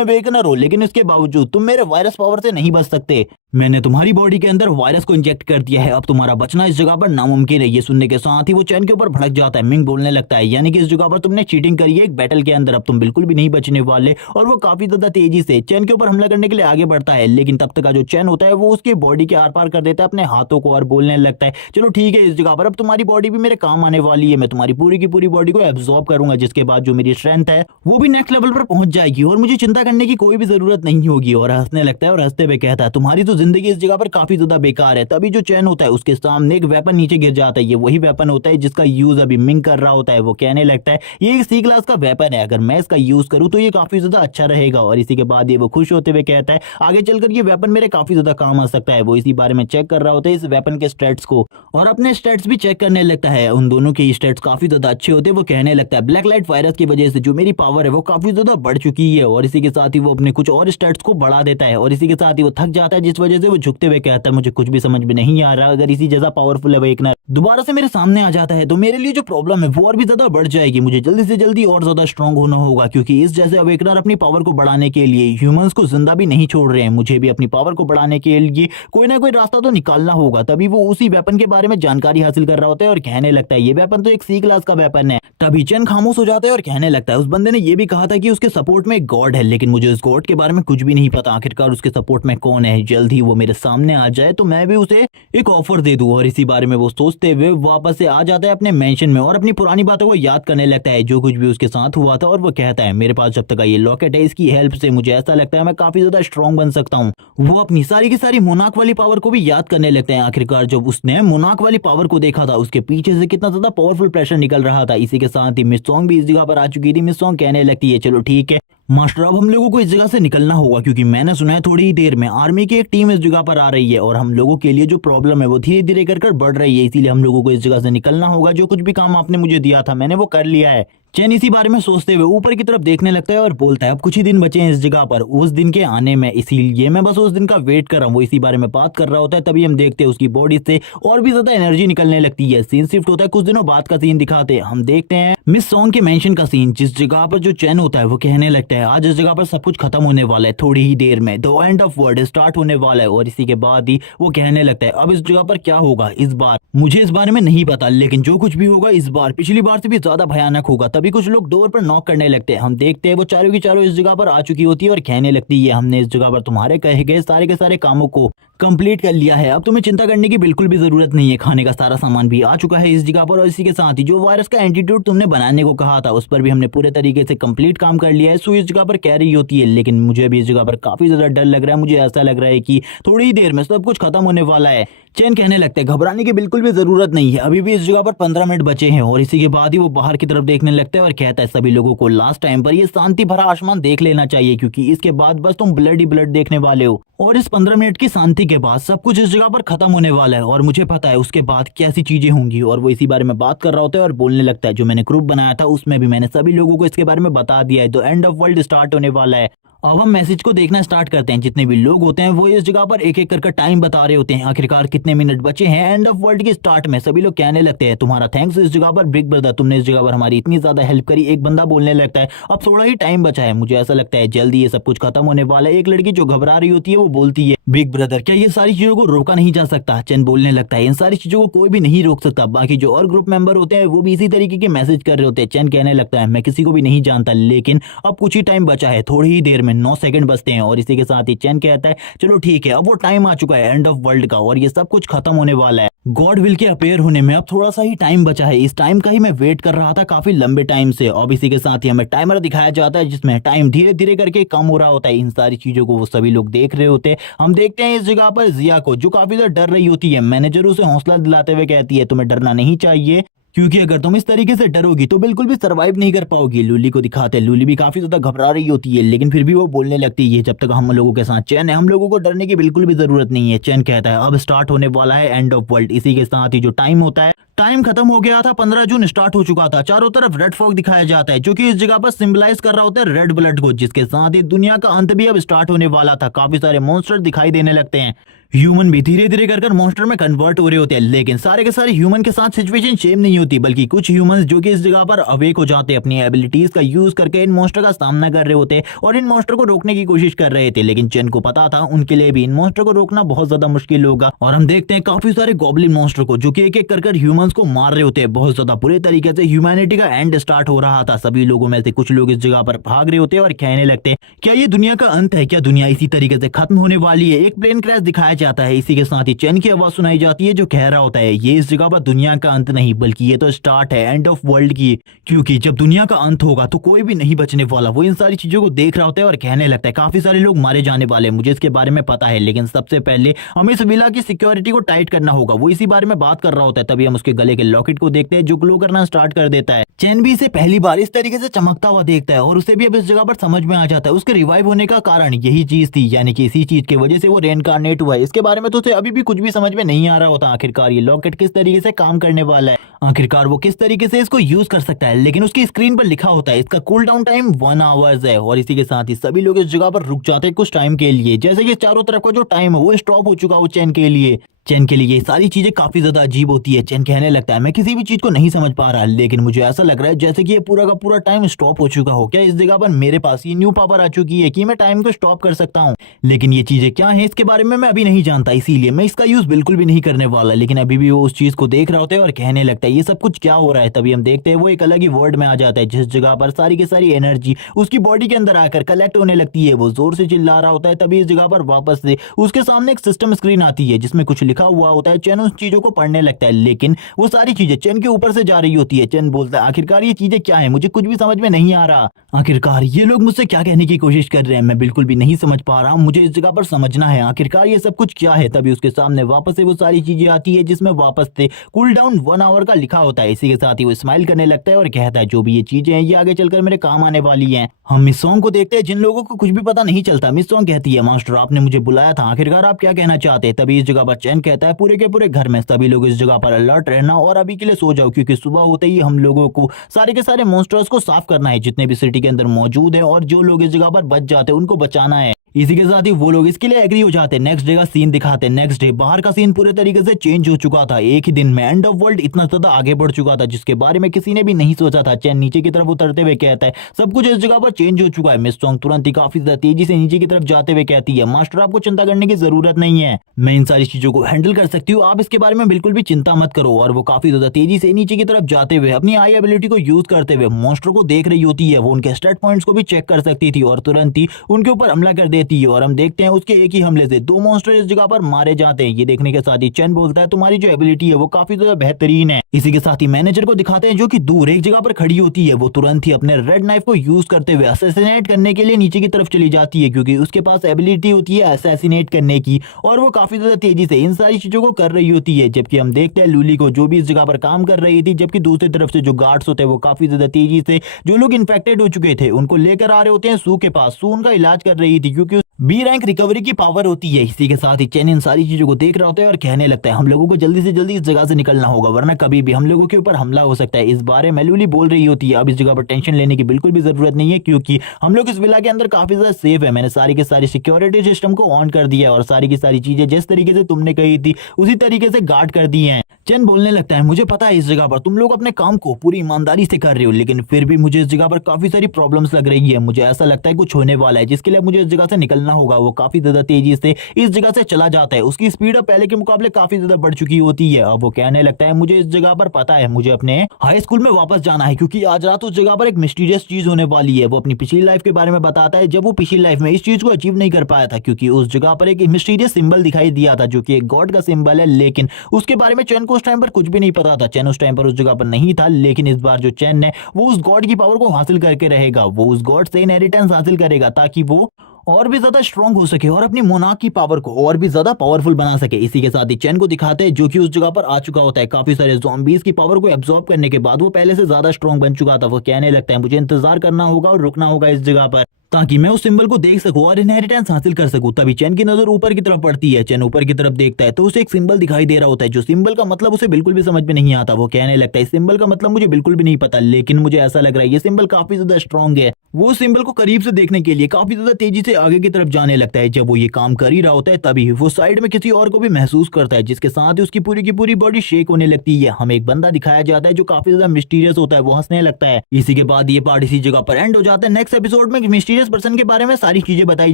अवेकनर हो लेकिन इसके बावजूद तुम मेरे वायरस पावर से नहीं बच सकते, मैंने तुम्हारी बॉडी के अंदर वायरस को इंजेक्ट कर दिया है, अब तुम्हारा बचना इस जगह पर नामुमकिन है। ये सुनने के साथ ही वो चैन के ऊपर भड़क जाता है। मिंग बोलने लगता है यानी कि इस जगह पर तुमने चीटिंग करी है एक बैटल के अंदर, अब तुम बिल्कुल भी नहीं बचने वाले। और वो काफी ज्यादा तेजी से चैन के ऊपर हमला करने के लिए आगे बढ़ता है, लेकिन तब तक का जो चैन होता है वो उसकी बॉडी के आर पार कर देता है अपने हाथों को और बोलने लगता है चलो ठीक है इस जगह पर अब तुम्हारी बॉडी भी मेरे काम आने वाली है, मैं तुम्हारी पूरी की पूरी बॉडी को एब्जॉर्ब करूंगा, जिसके बाद जो मेरी स्ट्रेंथ है वो भी नेक्स्ट लेवल पर पहुंच जाएगी और मुझे चिंता करने की कोई भी जरूरत नहीं होगी। और हंसने लगता है और हंसते हुए कहता है तुम्हारी तो जिंदगी इस जगह पर काफी ज्यादा बेकार है। तभी जो चैन होता है उसके सामने एक वेपन नीचे गिर जाता है, ये वही वेपन होता है जिसका यूज अभी मिंग कर रहा होता है। वो कहने लगता है ये एक सी क्लास का वेपन है, अगर मैं इसका यूज करूं तो ये काफी ज्यादा अच्छा रहेगा। और इसी के बाद ये वो खुश होते हुए कहता है आगे चलकर ये वेपन मेरे काफी ज्यादा काम आ सकता है। वो इसी बारे में चेक कर रहा होता है इस वेपन के स्टैट्स को और अपने स्टैट्स भी चेक करने लगता है, उन दोनों के स्टैट्स काफी ज्यादा अच्छे होते हैं। वो कहने लगता है ब्लैक लाइट वायरस की वजह से जो मेरी पावर है वो काफी ज्यादा बढ़ चुकी है। और इसी के साथ ही वो अपने कुछ और स्टैट्स को बढ़ा देता है और इसी के साथ ही वो थक जाता है, जिस वजह से वो झुकते हुए कहता है मुझे कुछ भी समझ में नहीं आ रहा, अगर इसी जैसा पावरफुल अवेकनर दोबारा से मेरे सामने आ जाता है तो मेरे लिए जो प्रॉब्लम है वो और भी ज्यादा बढ़ जाएगी, मुझे जल्दी से जल्दी और ज्यादा स्ट्रांग होना होगा, क्योंकि इस जैसे अवेकनर अपनी पावर को बढ़ाने के लिए ह्यूमंस को जिंदा भी नहीं छोड़ रहे हैं, मुझे भी अपनी पावर को बढ़ाने के लिए कोई ना कोई रास्ता तो निकालना होगा। तभी वो उसी वेपन के बारे में जानकारी हासिल कर रहा होता है और कहने लगता है ये वेपन तो एक सी क्लास का वेपन है। तभी चेन खामोश हो जाता है और कहने लगता है उस बंदे ने ये भी कहा था कि उसके सपोर्ट में एक गॉड है, लेकिन मुझे उस गॉड के बारे में कुछ भी नहीं पता, आखिरकार उसके सपोर्ट में कौन है, जल्द ही वो मेरे सामने आ जाए तो मैं भी उसे एक ऑफर दे दूं। और इसी बारे में वो सोचते हुए वापस से आ जाता है अपने मेंशन में और अपनी पुरानी बातों को याद करने लगता है जो कुछ भी उसके साथ हुआ था। और वो कहता है मेरे पास जब तक ये लॉकेट है इसकी हेल्प से मुझे ऐसा लगता है मैं काफी ज्यादा स्ट्रॉन्ग बन सकता हूँ। वो अपनी सारी की सारी मोनाक वाली पावर को भी याद करने लगते हैं, आखिरकार जब उसने मोनाक वाली पावर को देखा था उसके पीछे से कितना ज्यादा पावरफुल प्रेशर निकल रहा था। इसी के साथ ही मिस सॉन्ग भी इस जगह पर आ चुकी थी। मिस सॉन्ग कहने लगती है चलो ठीक है मास्टर अब हम लोगों को इस जगह से निकलना होगा, क्योंकि मैंने सुना है थोड़ी ही देर में आर्मी की एक टीम इस जगह पर आ रही है और हम लोगों के लिए जो प्रॉब्लम है वो धीरे धीरे कर बढ़ रही है, इसीलिए हम लोगों को इस जगह से निकलना होगा। जो कुछ भी काम आपने मुझे दिया था मैंने वो कर लिया है। चैन इसी बारे में सोचते हुए ऊपर की तरफ देखने लगता है और बोलता है अब कुछ ही दिन बचे हैं इस जगह पर उस दिन के आने में, इसीलिए मैं बस उस दिन का वेट कर रहा हूँ। वो इसी बारे में बात कर रहा होता है, तभी हम देखते हैं उसकी बॉडी से और भी ज्यादा एनर्जी निकलने लगती है। सीन शिफ्ट होता है, कुछ दिनों बाद का सीन दिखाते हैं। हम देखते हैं मिस सॉन्ग के मेंशन का सीन, जिस जगह पर जो चैन होता है वो कहने लगता है आज इस जगह पर सब कुछ खत्म होने वाला है, थोड़ी ही देर में the end of world start होने वाला है। और इसी के बाद ही वो कहने लगता है अब इस जगह पर क्या होगा इस बार मुझे इस बारे में नहीं पता, लेकिन जो कुछ भी होगा इस बार पिछली बार से भी ज्यादा भयानक होगा। तभी तभी कुछ लोग डोर पर नॉक करने लगते हैं। हम देखते हैं वो चारों की चारों इस जगह पर आ चुकी होती है और कहने लगती है हमने इस जगह पर तुम्हारे कहे गए सारे के सारे कामों को कंप्लीट कर लिया है, अब तुम्हें चिंता करने की बिल्कुल भी जरूरत नहीं है, खाने का सारा सामान भी आ चुका है इस जगह पर और इसी के साथ ही जो वायरस का एंटीट्यूड तुमने बनाने को कहा था उस पर भी हमने पूरे तरीके से कंप्लीट काम कर लिया है। सो इस जगह पर कह रही होती है लेकिन मुझे भी इस जगह पर काफी ज्यादा डर लग रहा है, मुझे ऐसा लग रहा है कि थोड़ी ही देर में सब कुछ खत्म होने वाला है। चैन कहने लगते हैं घबराने की बिल्कुल भी जरूरत नहीं है, अभी भी इस जगह पर 15 मिनट बचे हैं और इसी के बाद ही वो बाहर की तरफ देखने लगता है और कहता है सभी लोगों को लास्ट टाइम पर ये शांति भरा आसमान देख लेना चाहिए क्योंकि इसके बाद बस तुम ब्लड ही ब्लड देखने वाले हो और इस 15 मिनट की शांति के बाद सब कुछ इस जगह पर खत्म होने वाला है और मुझे पता है उसके बाद कैसी चीजें होंगी। और वो इसी बारे में बात कर रहा होता है और बोलने लगता है जो मैंने ग्रुप बनाया था उसमें भी मैंने सभी लोगों को इसके बारे में बता दिया है, तो एंड ऑफ वर्ल्ड स्टार्ट होने वाला है। अब हम मैसेज को देखना स्टार्ट करते हैं, जितने भी लोग होते हैं वो इस जगह पर एक एक करके टाइम बता रहे होते हैं आखिरकार कितने मिनट बचे हैं एंड ऑफ वर्ल्ड के स्टार्ट में। सभी लोग कहने लगते हैं तुम्हारा थैंक्स इस जगह पर बिग ब्रदर, तुमने इस जगह पर हमारी इतनी ज्यादा हेल्प करी। एक बंदा बोलने लगता है अब थोड़ा ही टाइम बचा है, मुझे ऐसा लगता है जल्दी ये सब कुछ खत्म होने वाला है। एक लड़की जो घबरा रही होती है वो बोलती है बिग ब्रदर क्या ये सारी चीजों को रोका नहीं जा सकता? चैन बोलने लगता है इन सारी चीजों को कोई भी नहीं रोक सकता। बाकी जो और ग्रुप मेंबर होते हैं वो भी इसी तरीके के मैसेज कर रहे होते हैं। चैन कहने लगता है मैं किसी को भी नहीं जानता लेकिन अब कुछ ही टाइम बचा है, थोड़ी ही देर में 9 सेकंड बचते हैं और इसी के साथ ही चैन कहता है चलो ठीक है अब वो टाइम आ चुका है एंड ऑफ वर्ल्ड का और ये सब कुछ खत्म होने वाला है। गॉड विल के अपेयर होने में अब थोड़ा सा ही टाइम बचा है, इस टाइम का ही मैं वेट कर रहा था काफी लंबे टाइम से। अब इसी के साथ ही हमें टाइमर दिखाया जाता है जिसमें टाइम धीरे धीरे करके कम हो रहा होता है। इन सारी चीजों को वो सभी लोग देख रहे होते हैं। हम देखते हैं इस जगह पर जिया को जो काफी ज्यादा डर रही होती है। मैनेजर उसे हौसला दिलाते हुए कहती है तुम्हें डरना नहीं चाहिए क्योंकि अगर तुम इस तरीके से डरोगी तो बिल्कुल भी सरवाइव नहीं कर पाओगी। लूली को दिखाते हैं, लूली भी काफी ज्यादा घबरा रही होती है लेकिन फिर भी वो बोलने लगती है जब तक हम लोगों के साथ चैन है हम लोगों को डरने की बिल्कुल भी जरूरत नहीं है। चैन कहता है अब स्टार्ट होने वाला है एंड ऑफ वर्ल्ड। इसी के साथ ही जो टाइम होता है टाइम खत्म हो गया था, 15 जून स्टार्ट हो चुका था। चारों तरफ रेड फॉग दिखाया जाता है जो कि इस जगह पर सिंबलाइज कर रहा होता है रेड ब्लड को, जिसके साथ ही दुनिया का अंत भी अब स्टार्ट होने वाला था। काफी सारे मॉन्स्टर दिखाई देने लगते हैं, ह्यूमन भी धीरे धीरे कर मॉन्स्टर में कन्वर्ट हो रहे होते हैं लेकिन सारे के सारे ह्यूमन के साथ सिचुएशन सेम नहीं होती बल्कि कुछ ह्यूमंस जो कि इस जगह पर अवेक हो जाते हैं अपनी एबिलिटीज का यूज करके इन मॉन्स्टर का सामना कर रहे होते और इन मॉन्स्टर को रोकने की कोशिश कर रहे थे। लेकिन चैन को पता था उनके लिए भी इन मॉन्स्टर को रोकना बहुत ज्यादा मुश्किल होगा और हम देखते हैं काफी सारे गॉब्लिन मॉन्स्टर को जो कि एक एक कर ह्यूमंस को मार रहे होते हैं। बहुत ज्यादा बुरे तरीके से ह्यूमैनिटी का एंड स्टार्ट हो रहा था। सभी लोगों में से कुछ लोग इस जगह पर भाग रहे होते हैं और कहने लगते हैं क्या ये दुनिया का अंत है? क्या दुनिया इसी तरीके से खत्म होने वाली है? एक प्लेन क्रैश दिखाया जाता है, इसी के साथ ही चैन की आवाज सुनाई जाती है जो कह रहा होता है ये इस जगह पर दुनिया का अंत नहीं बल्कि ये तो स्टार्ट है एंड ऑफ वर्ल्ड की, क्योंकि जब दुनिया का अंत होगा तो कोई भी नहीं बचने वाला। वो इन सारी चीजों को देख रहा होता है और कहने लगता है काफी सारे लोग मारे जाने वाले हैं, मुझे इसके बारे में पता है लेकिन सबसे पहले हमें इस विला की सिक्योरिटी को टाइट करना होगा। वो इसी बारे में बात कर रहा होता है, तभी हम उसके गले के लॉकेट को देखते हैं जो ग्लो करना स्टार्ट कर देता है। चैन भी इसे पहली बार इस तरीके से चमकता हुआ देखता है और उसे भी अब इस जगह पर समझ में आ जाता है उसके रिवाइव होने का कारण यही चीज थी, यानी कि इसी चीज की वजह से वो रेनकार्नेट हुआ है। इसके बारे में तो उसे अभी भी कुछ भी समझ में नहीं आ रहा होता आखिरकार ये लॉकेट किस तरीके से काम करने वाला है, आखिरकार वो किस तरीके से इसको यूज कर सकता है। लेकिन उसकी स्क्रीन पर लिखा होता है इसका कूल डाउन टाइम 1 आवर्स है और इसी के साथ ही सभी लोग इस जगह पर रुक जाते हैं कुछ टाइम के लिए। जैसे कि चारों तरफ का जो टाइम है वो स्टॉप हो चुका हो चैन के लिए। चैन के लिए ये सारी चीजें काफी ज्यादा अजीब होती है। चैन कहने लगता है मैं किसी भी चीज को नहीं समझ पा रहा लेकिन मुझे ऐसा लग रहा है जैसे कि ये पूरा का पूरा टाइम स्टॉप हो चुका हो। क्या इस जगह पर मेरे पास ये न्यू पावर आ चुकी है कि मैं टाइम को स्टॉप कर सकता हूँ? लेकिन ये चीजें क्या है इसके बारे में मैं अभी नहीं जानता, इसीलिए मैं इसका यूज बिल्कुल भी नहीं करने वाला। लेकिन अभी भी वो उस चीज को देख रहा होता है और कहने लगता है ये सब कुछ क्या हो रहा है। तभी हम देखते हैं वो एक अलग ही वर्ल्ड में आ जाता है जिस जगह पर सारी की सारी एनर्जी उसकी बॉडी के अंदर आकर कलेक्ट होने लगती है। वो जोर से चिल्ला रहा होता है, तभी इस जगह पर वापस से उसके सामने एक सिस्टम स्क्रीन आती है जिसमें कुछ लिखा हुआ होता है। चैन उस चीजों को पढ़ने लगता है लेकिन वो सारी चीजें चैन के ऊपर से जा रही होती है। चैन बोलता है आखिरकार ये चीजें क्या है, मुझे कुछ भी समझ में नहीं आ रहा, आखिरकार ये लोग मुझसे क्या कहने की कोशिश कर रहे हैं, मैं बिल्कुल भी नहीं समझ पा रहा हूँ, मुझे इस जगह पर समझना है आखिरकार ये सब कुछ क्या है। तभी उसके सामने वापस से वो सारी चीजें आती है जिसमें वापस से कूल डाउन 1 आवर का लिखा होता है। इसी के साथ ही वो स्माइल करने लगता है और कहता है जो भी ये चीजें हैं ये आगे चलकर मेरे काम आने वाली हैं। हम मिस सॉन्ग को देखते हैं जिन लोगों को कुछ भी पता नहीं चलता। मिस सॉन्ग कहती है मास्टर आपने मुझे बुलाया था, आखिरकार आप क्या कहना चाहते हैं? तभी इस जगह पर चैन कहता है पूरे के पूरे घर में सभी लोग इस जगह पर अलर्ट रहना और अभी के लिए सो जाओ क्योंकि सुबह होते ही हम लोगों को सारे के सारे मॉन्स्टर्स को साफ करना है जितने भी सिटी के अंदर मौजूद है और जो लोग इस जगह पर बच जाते हैं उनको बचाना है। इसी के साथ ही वो लोग इसके लिए एग्री हो जाते हैं। नेक्स्ट डे का सीन दिखाते हैं। नेक्स्ट डे बाहर का सीन पूरे तरीके से चेंज हो चुका था। एक ही दिन में एंड ऑफ वर्ल्ड इतना ज्यादा आगे बढ़ चुका था जिसके बारे में किसी ने भी नहीं सोचा था। चैन नीचे की तरफ उतरते हुए कहता है सब कुछ इस जगह पर चेंज हो चुका है। मिस सॉन्ग तुरंत ही काफी ज्यादा तेजी से नीचे की तरफ जाते हुए कहती है मास्टर आपको चिंता करने की जरूरत नहीं है, मैं इन सारी चीजों को हैंडल कर सकती हूँ, आप इसके बारे में बिल्कुल भी चिंता मत करो। और वो काफी ज्यादा तेजी से नीचे की तरफ जाते हुए अपनी आई एबिलिटी को यूज करते हुए मॉन्स्टर को देख रही होती है। वो उनके स्टेट पॉइंट्स को भी चेक कर सकती थी और तुरंत ही उनके ऊपर हमला कर देती है। और हम देखते हैं उसके एक ही हमले से 2 मॉन्स्टर इस जगह पर मारे जाते हैं। ये देखने के साथ ही चैन बोलता है तुम्हारी जो एबिलिटी है वो काफी ज्यादा बेहतरीन है। इसी के साथ ही मैनेजर को दिखाते हैं जो कि दूर एक जगह पर खड़ी होती है। वो तुरंत ही अपने रेड नाइफ को यूज करते हुए असैसिनेट करने के लिए नीचे की तरफ चली जाती है क्योंकि उसके पास एबिलिटी होती है असैसिनेट करने की। और वो काफी ज्यादा तेजी से इन सारी चीजों को कर रही होती है। जबकि हम देखते हैं लूली को जो भी इस जगह पर काम कर रही थी, जबकि दूसरी तरफ से जो गार्ड्स होते हैं वो काफी ज्यादा तेजी से जो लोग इन्फेक्टेड हो चुके थे उनको लेकर आ रहे होते हैं सू के पास। सू उनका इलाज कर रही थी क्योंकि बी रैंक रिकवरी की पावर होती है। इसी के साथ ही चैन इन सारी चीजों को देख रहा होता है और कहने लगता है हम लोगों को जल्दी से जल्दी इस जगह से निकलना होगा वरना कभी भी हम लोगों के ऊपर हमला हो सकता है। इस बारे में लूली बोल रही होती है अब इस जगह पर टेंशन लेने की बिल्कुल भी जरूरत नहीं है क्योंकि हम लोग इस विला के अंदर काफी ज्यादा सेफ है। मैंने सारी के सारी सिक्योरिटी सिस्टम को ऑन कर दिया है और सारी की सारी चीजें जिस तरीके से तुमने कही थी उसी तरीके से गार्ड कर दी है। चैन बोलने लगता है मुझे पता है इस जगह पर तुम लोग अपने काम को पूरी ईमानदारी से कर रहे हो लेकिन फिर भी मुझे इस जगह पर काफी सारी प्रॉब्लम्स लग रही है। मुझे ऐसा लगता है कुछ होने वाला है जिसके लिए मुझे इस जगह से निकलना होगा। वो काफी ज्यादा तेजी से इस जगह से चला जाता है। उसकी स्पीड अब पहले के मुकाबले काफी ज्यादा बढ़ चुकी होती है। अब वो कहने लगता है मुझे इस जगह पर पता है मुझे अपने हाई स्कूल में वापस जाना है क्योंकि आज रात उस जगह पर एक मिस्टीरियस चीज होने वाली है। वो अपनी पिछली लाइफ के बारे में बताता है जब वो पिछली लाइफ में इस चीज को अचीव नहीं कर पाया था क्योंकि उस जगह पर एक मिस्टीरियस सिंबल दिखाई दिया था जो कि एक गॉड का सिंबल है। लेकिन उसके बारे में चैन को उस टाइम पर कुछ भी नहीं पता था। चैन उस टाइम पर उस जगह पर नहीं था लेकिन इस बार जो चैन है वो उस गॉड की पावर को हासिल करके रहेगा। वो उस गॉड से इनहेरिटेंस हासिल करेगा ताकि वो और भी ज्यादा स्ट्रांग हो सके और अपनी मोनार्क की पावर को और भी ज्यादा पावरफुल बना सके। इसी के साथ ही चैन को दिखाते हैं जो कि उस जगह पर आ चुका होता है। काफी सारे ज़ॉम्बीज की पावर को एब्जॉर्ब करने के बाद वो पहले से ज्यादा स्ट्रांग बन चुका था। वो कहने लगता है मुझे इंतजार करना होगा और रुकना होगा इस जगह पर ताकि मैं उस सिंबल को देख सकूं और इनहेरिटेंस हासिल कर सकूं। तभी चैन की नजर ऊपर की तरफ पड़ती है। चैन ऊपर की तरफ देखता है तो उसे एक सिंबल दिखाई दे रहा होता है जो सिंबल का मतलब उसे बिल्कुल भी समझ में नहीं आता। वो कहने लगता है इस सिंबल का मतलब मुझे बिल्कुल भी नहीं पता लेकिन मुझे ऐसा लग रहा है ये सिंबल काफी ज्यादा स्ट्रांग है। वो सिंबल को करीब से देखने के लिए काफी ज्यादा तेजी से आगे की तरफ जाने लगता है। जब वो ये काम कर ही रहा होता है तभी वो साइड में किसी और को भी महसूस करता है जिसके साथ ही उसकी पूरी की पूरी बॉडी शेक होने लगती है। हमें एक बंदा दिखाया जाता है जो काफी ज्यादा मिस्टीरियस होता है। वो हंसने लगता है। इसी के बाद ये पार्ट इसी जगह पर एंड हो जाता है। नेक्स्ट एपिसोड में मिस्टीरियस पर्सन के बारे में सारी चीजें बताई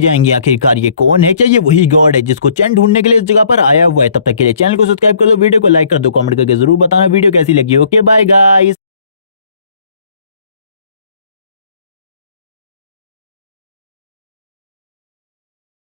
जाएंगी। आखिरकार ये कौन है, क्या ये वही गॉड है जिसको चैन ढूंढने के लिए इस जगह पर आया हुआ है। तब तक के लिए चैनल को सब्सक्राइब कर दो, वीडियो को लाइक कर दो, कमेंट करके जरूर बताना वीडियो कैसी लगी। Okay bye guys.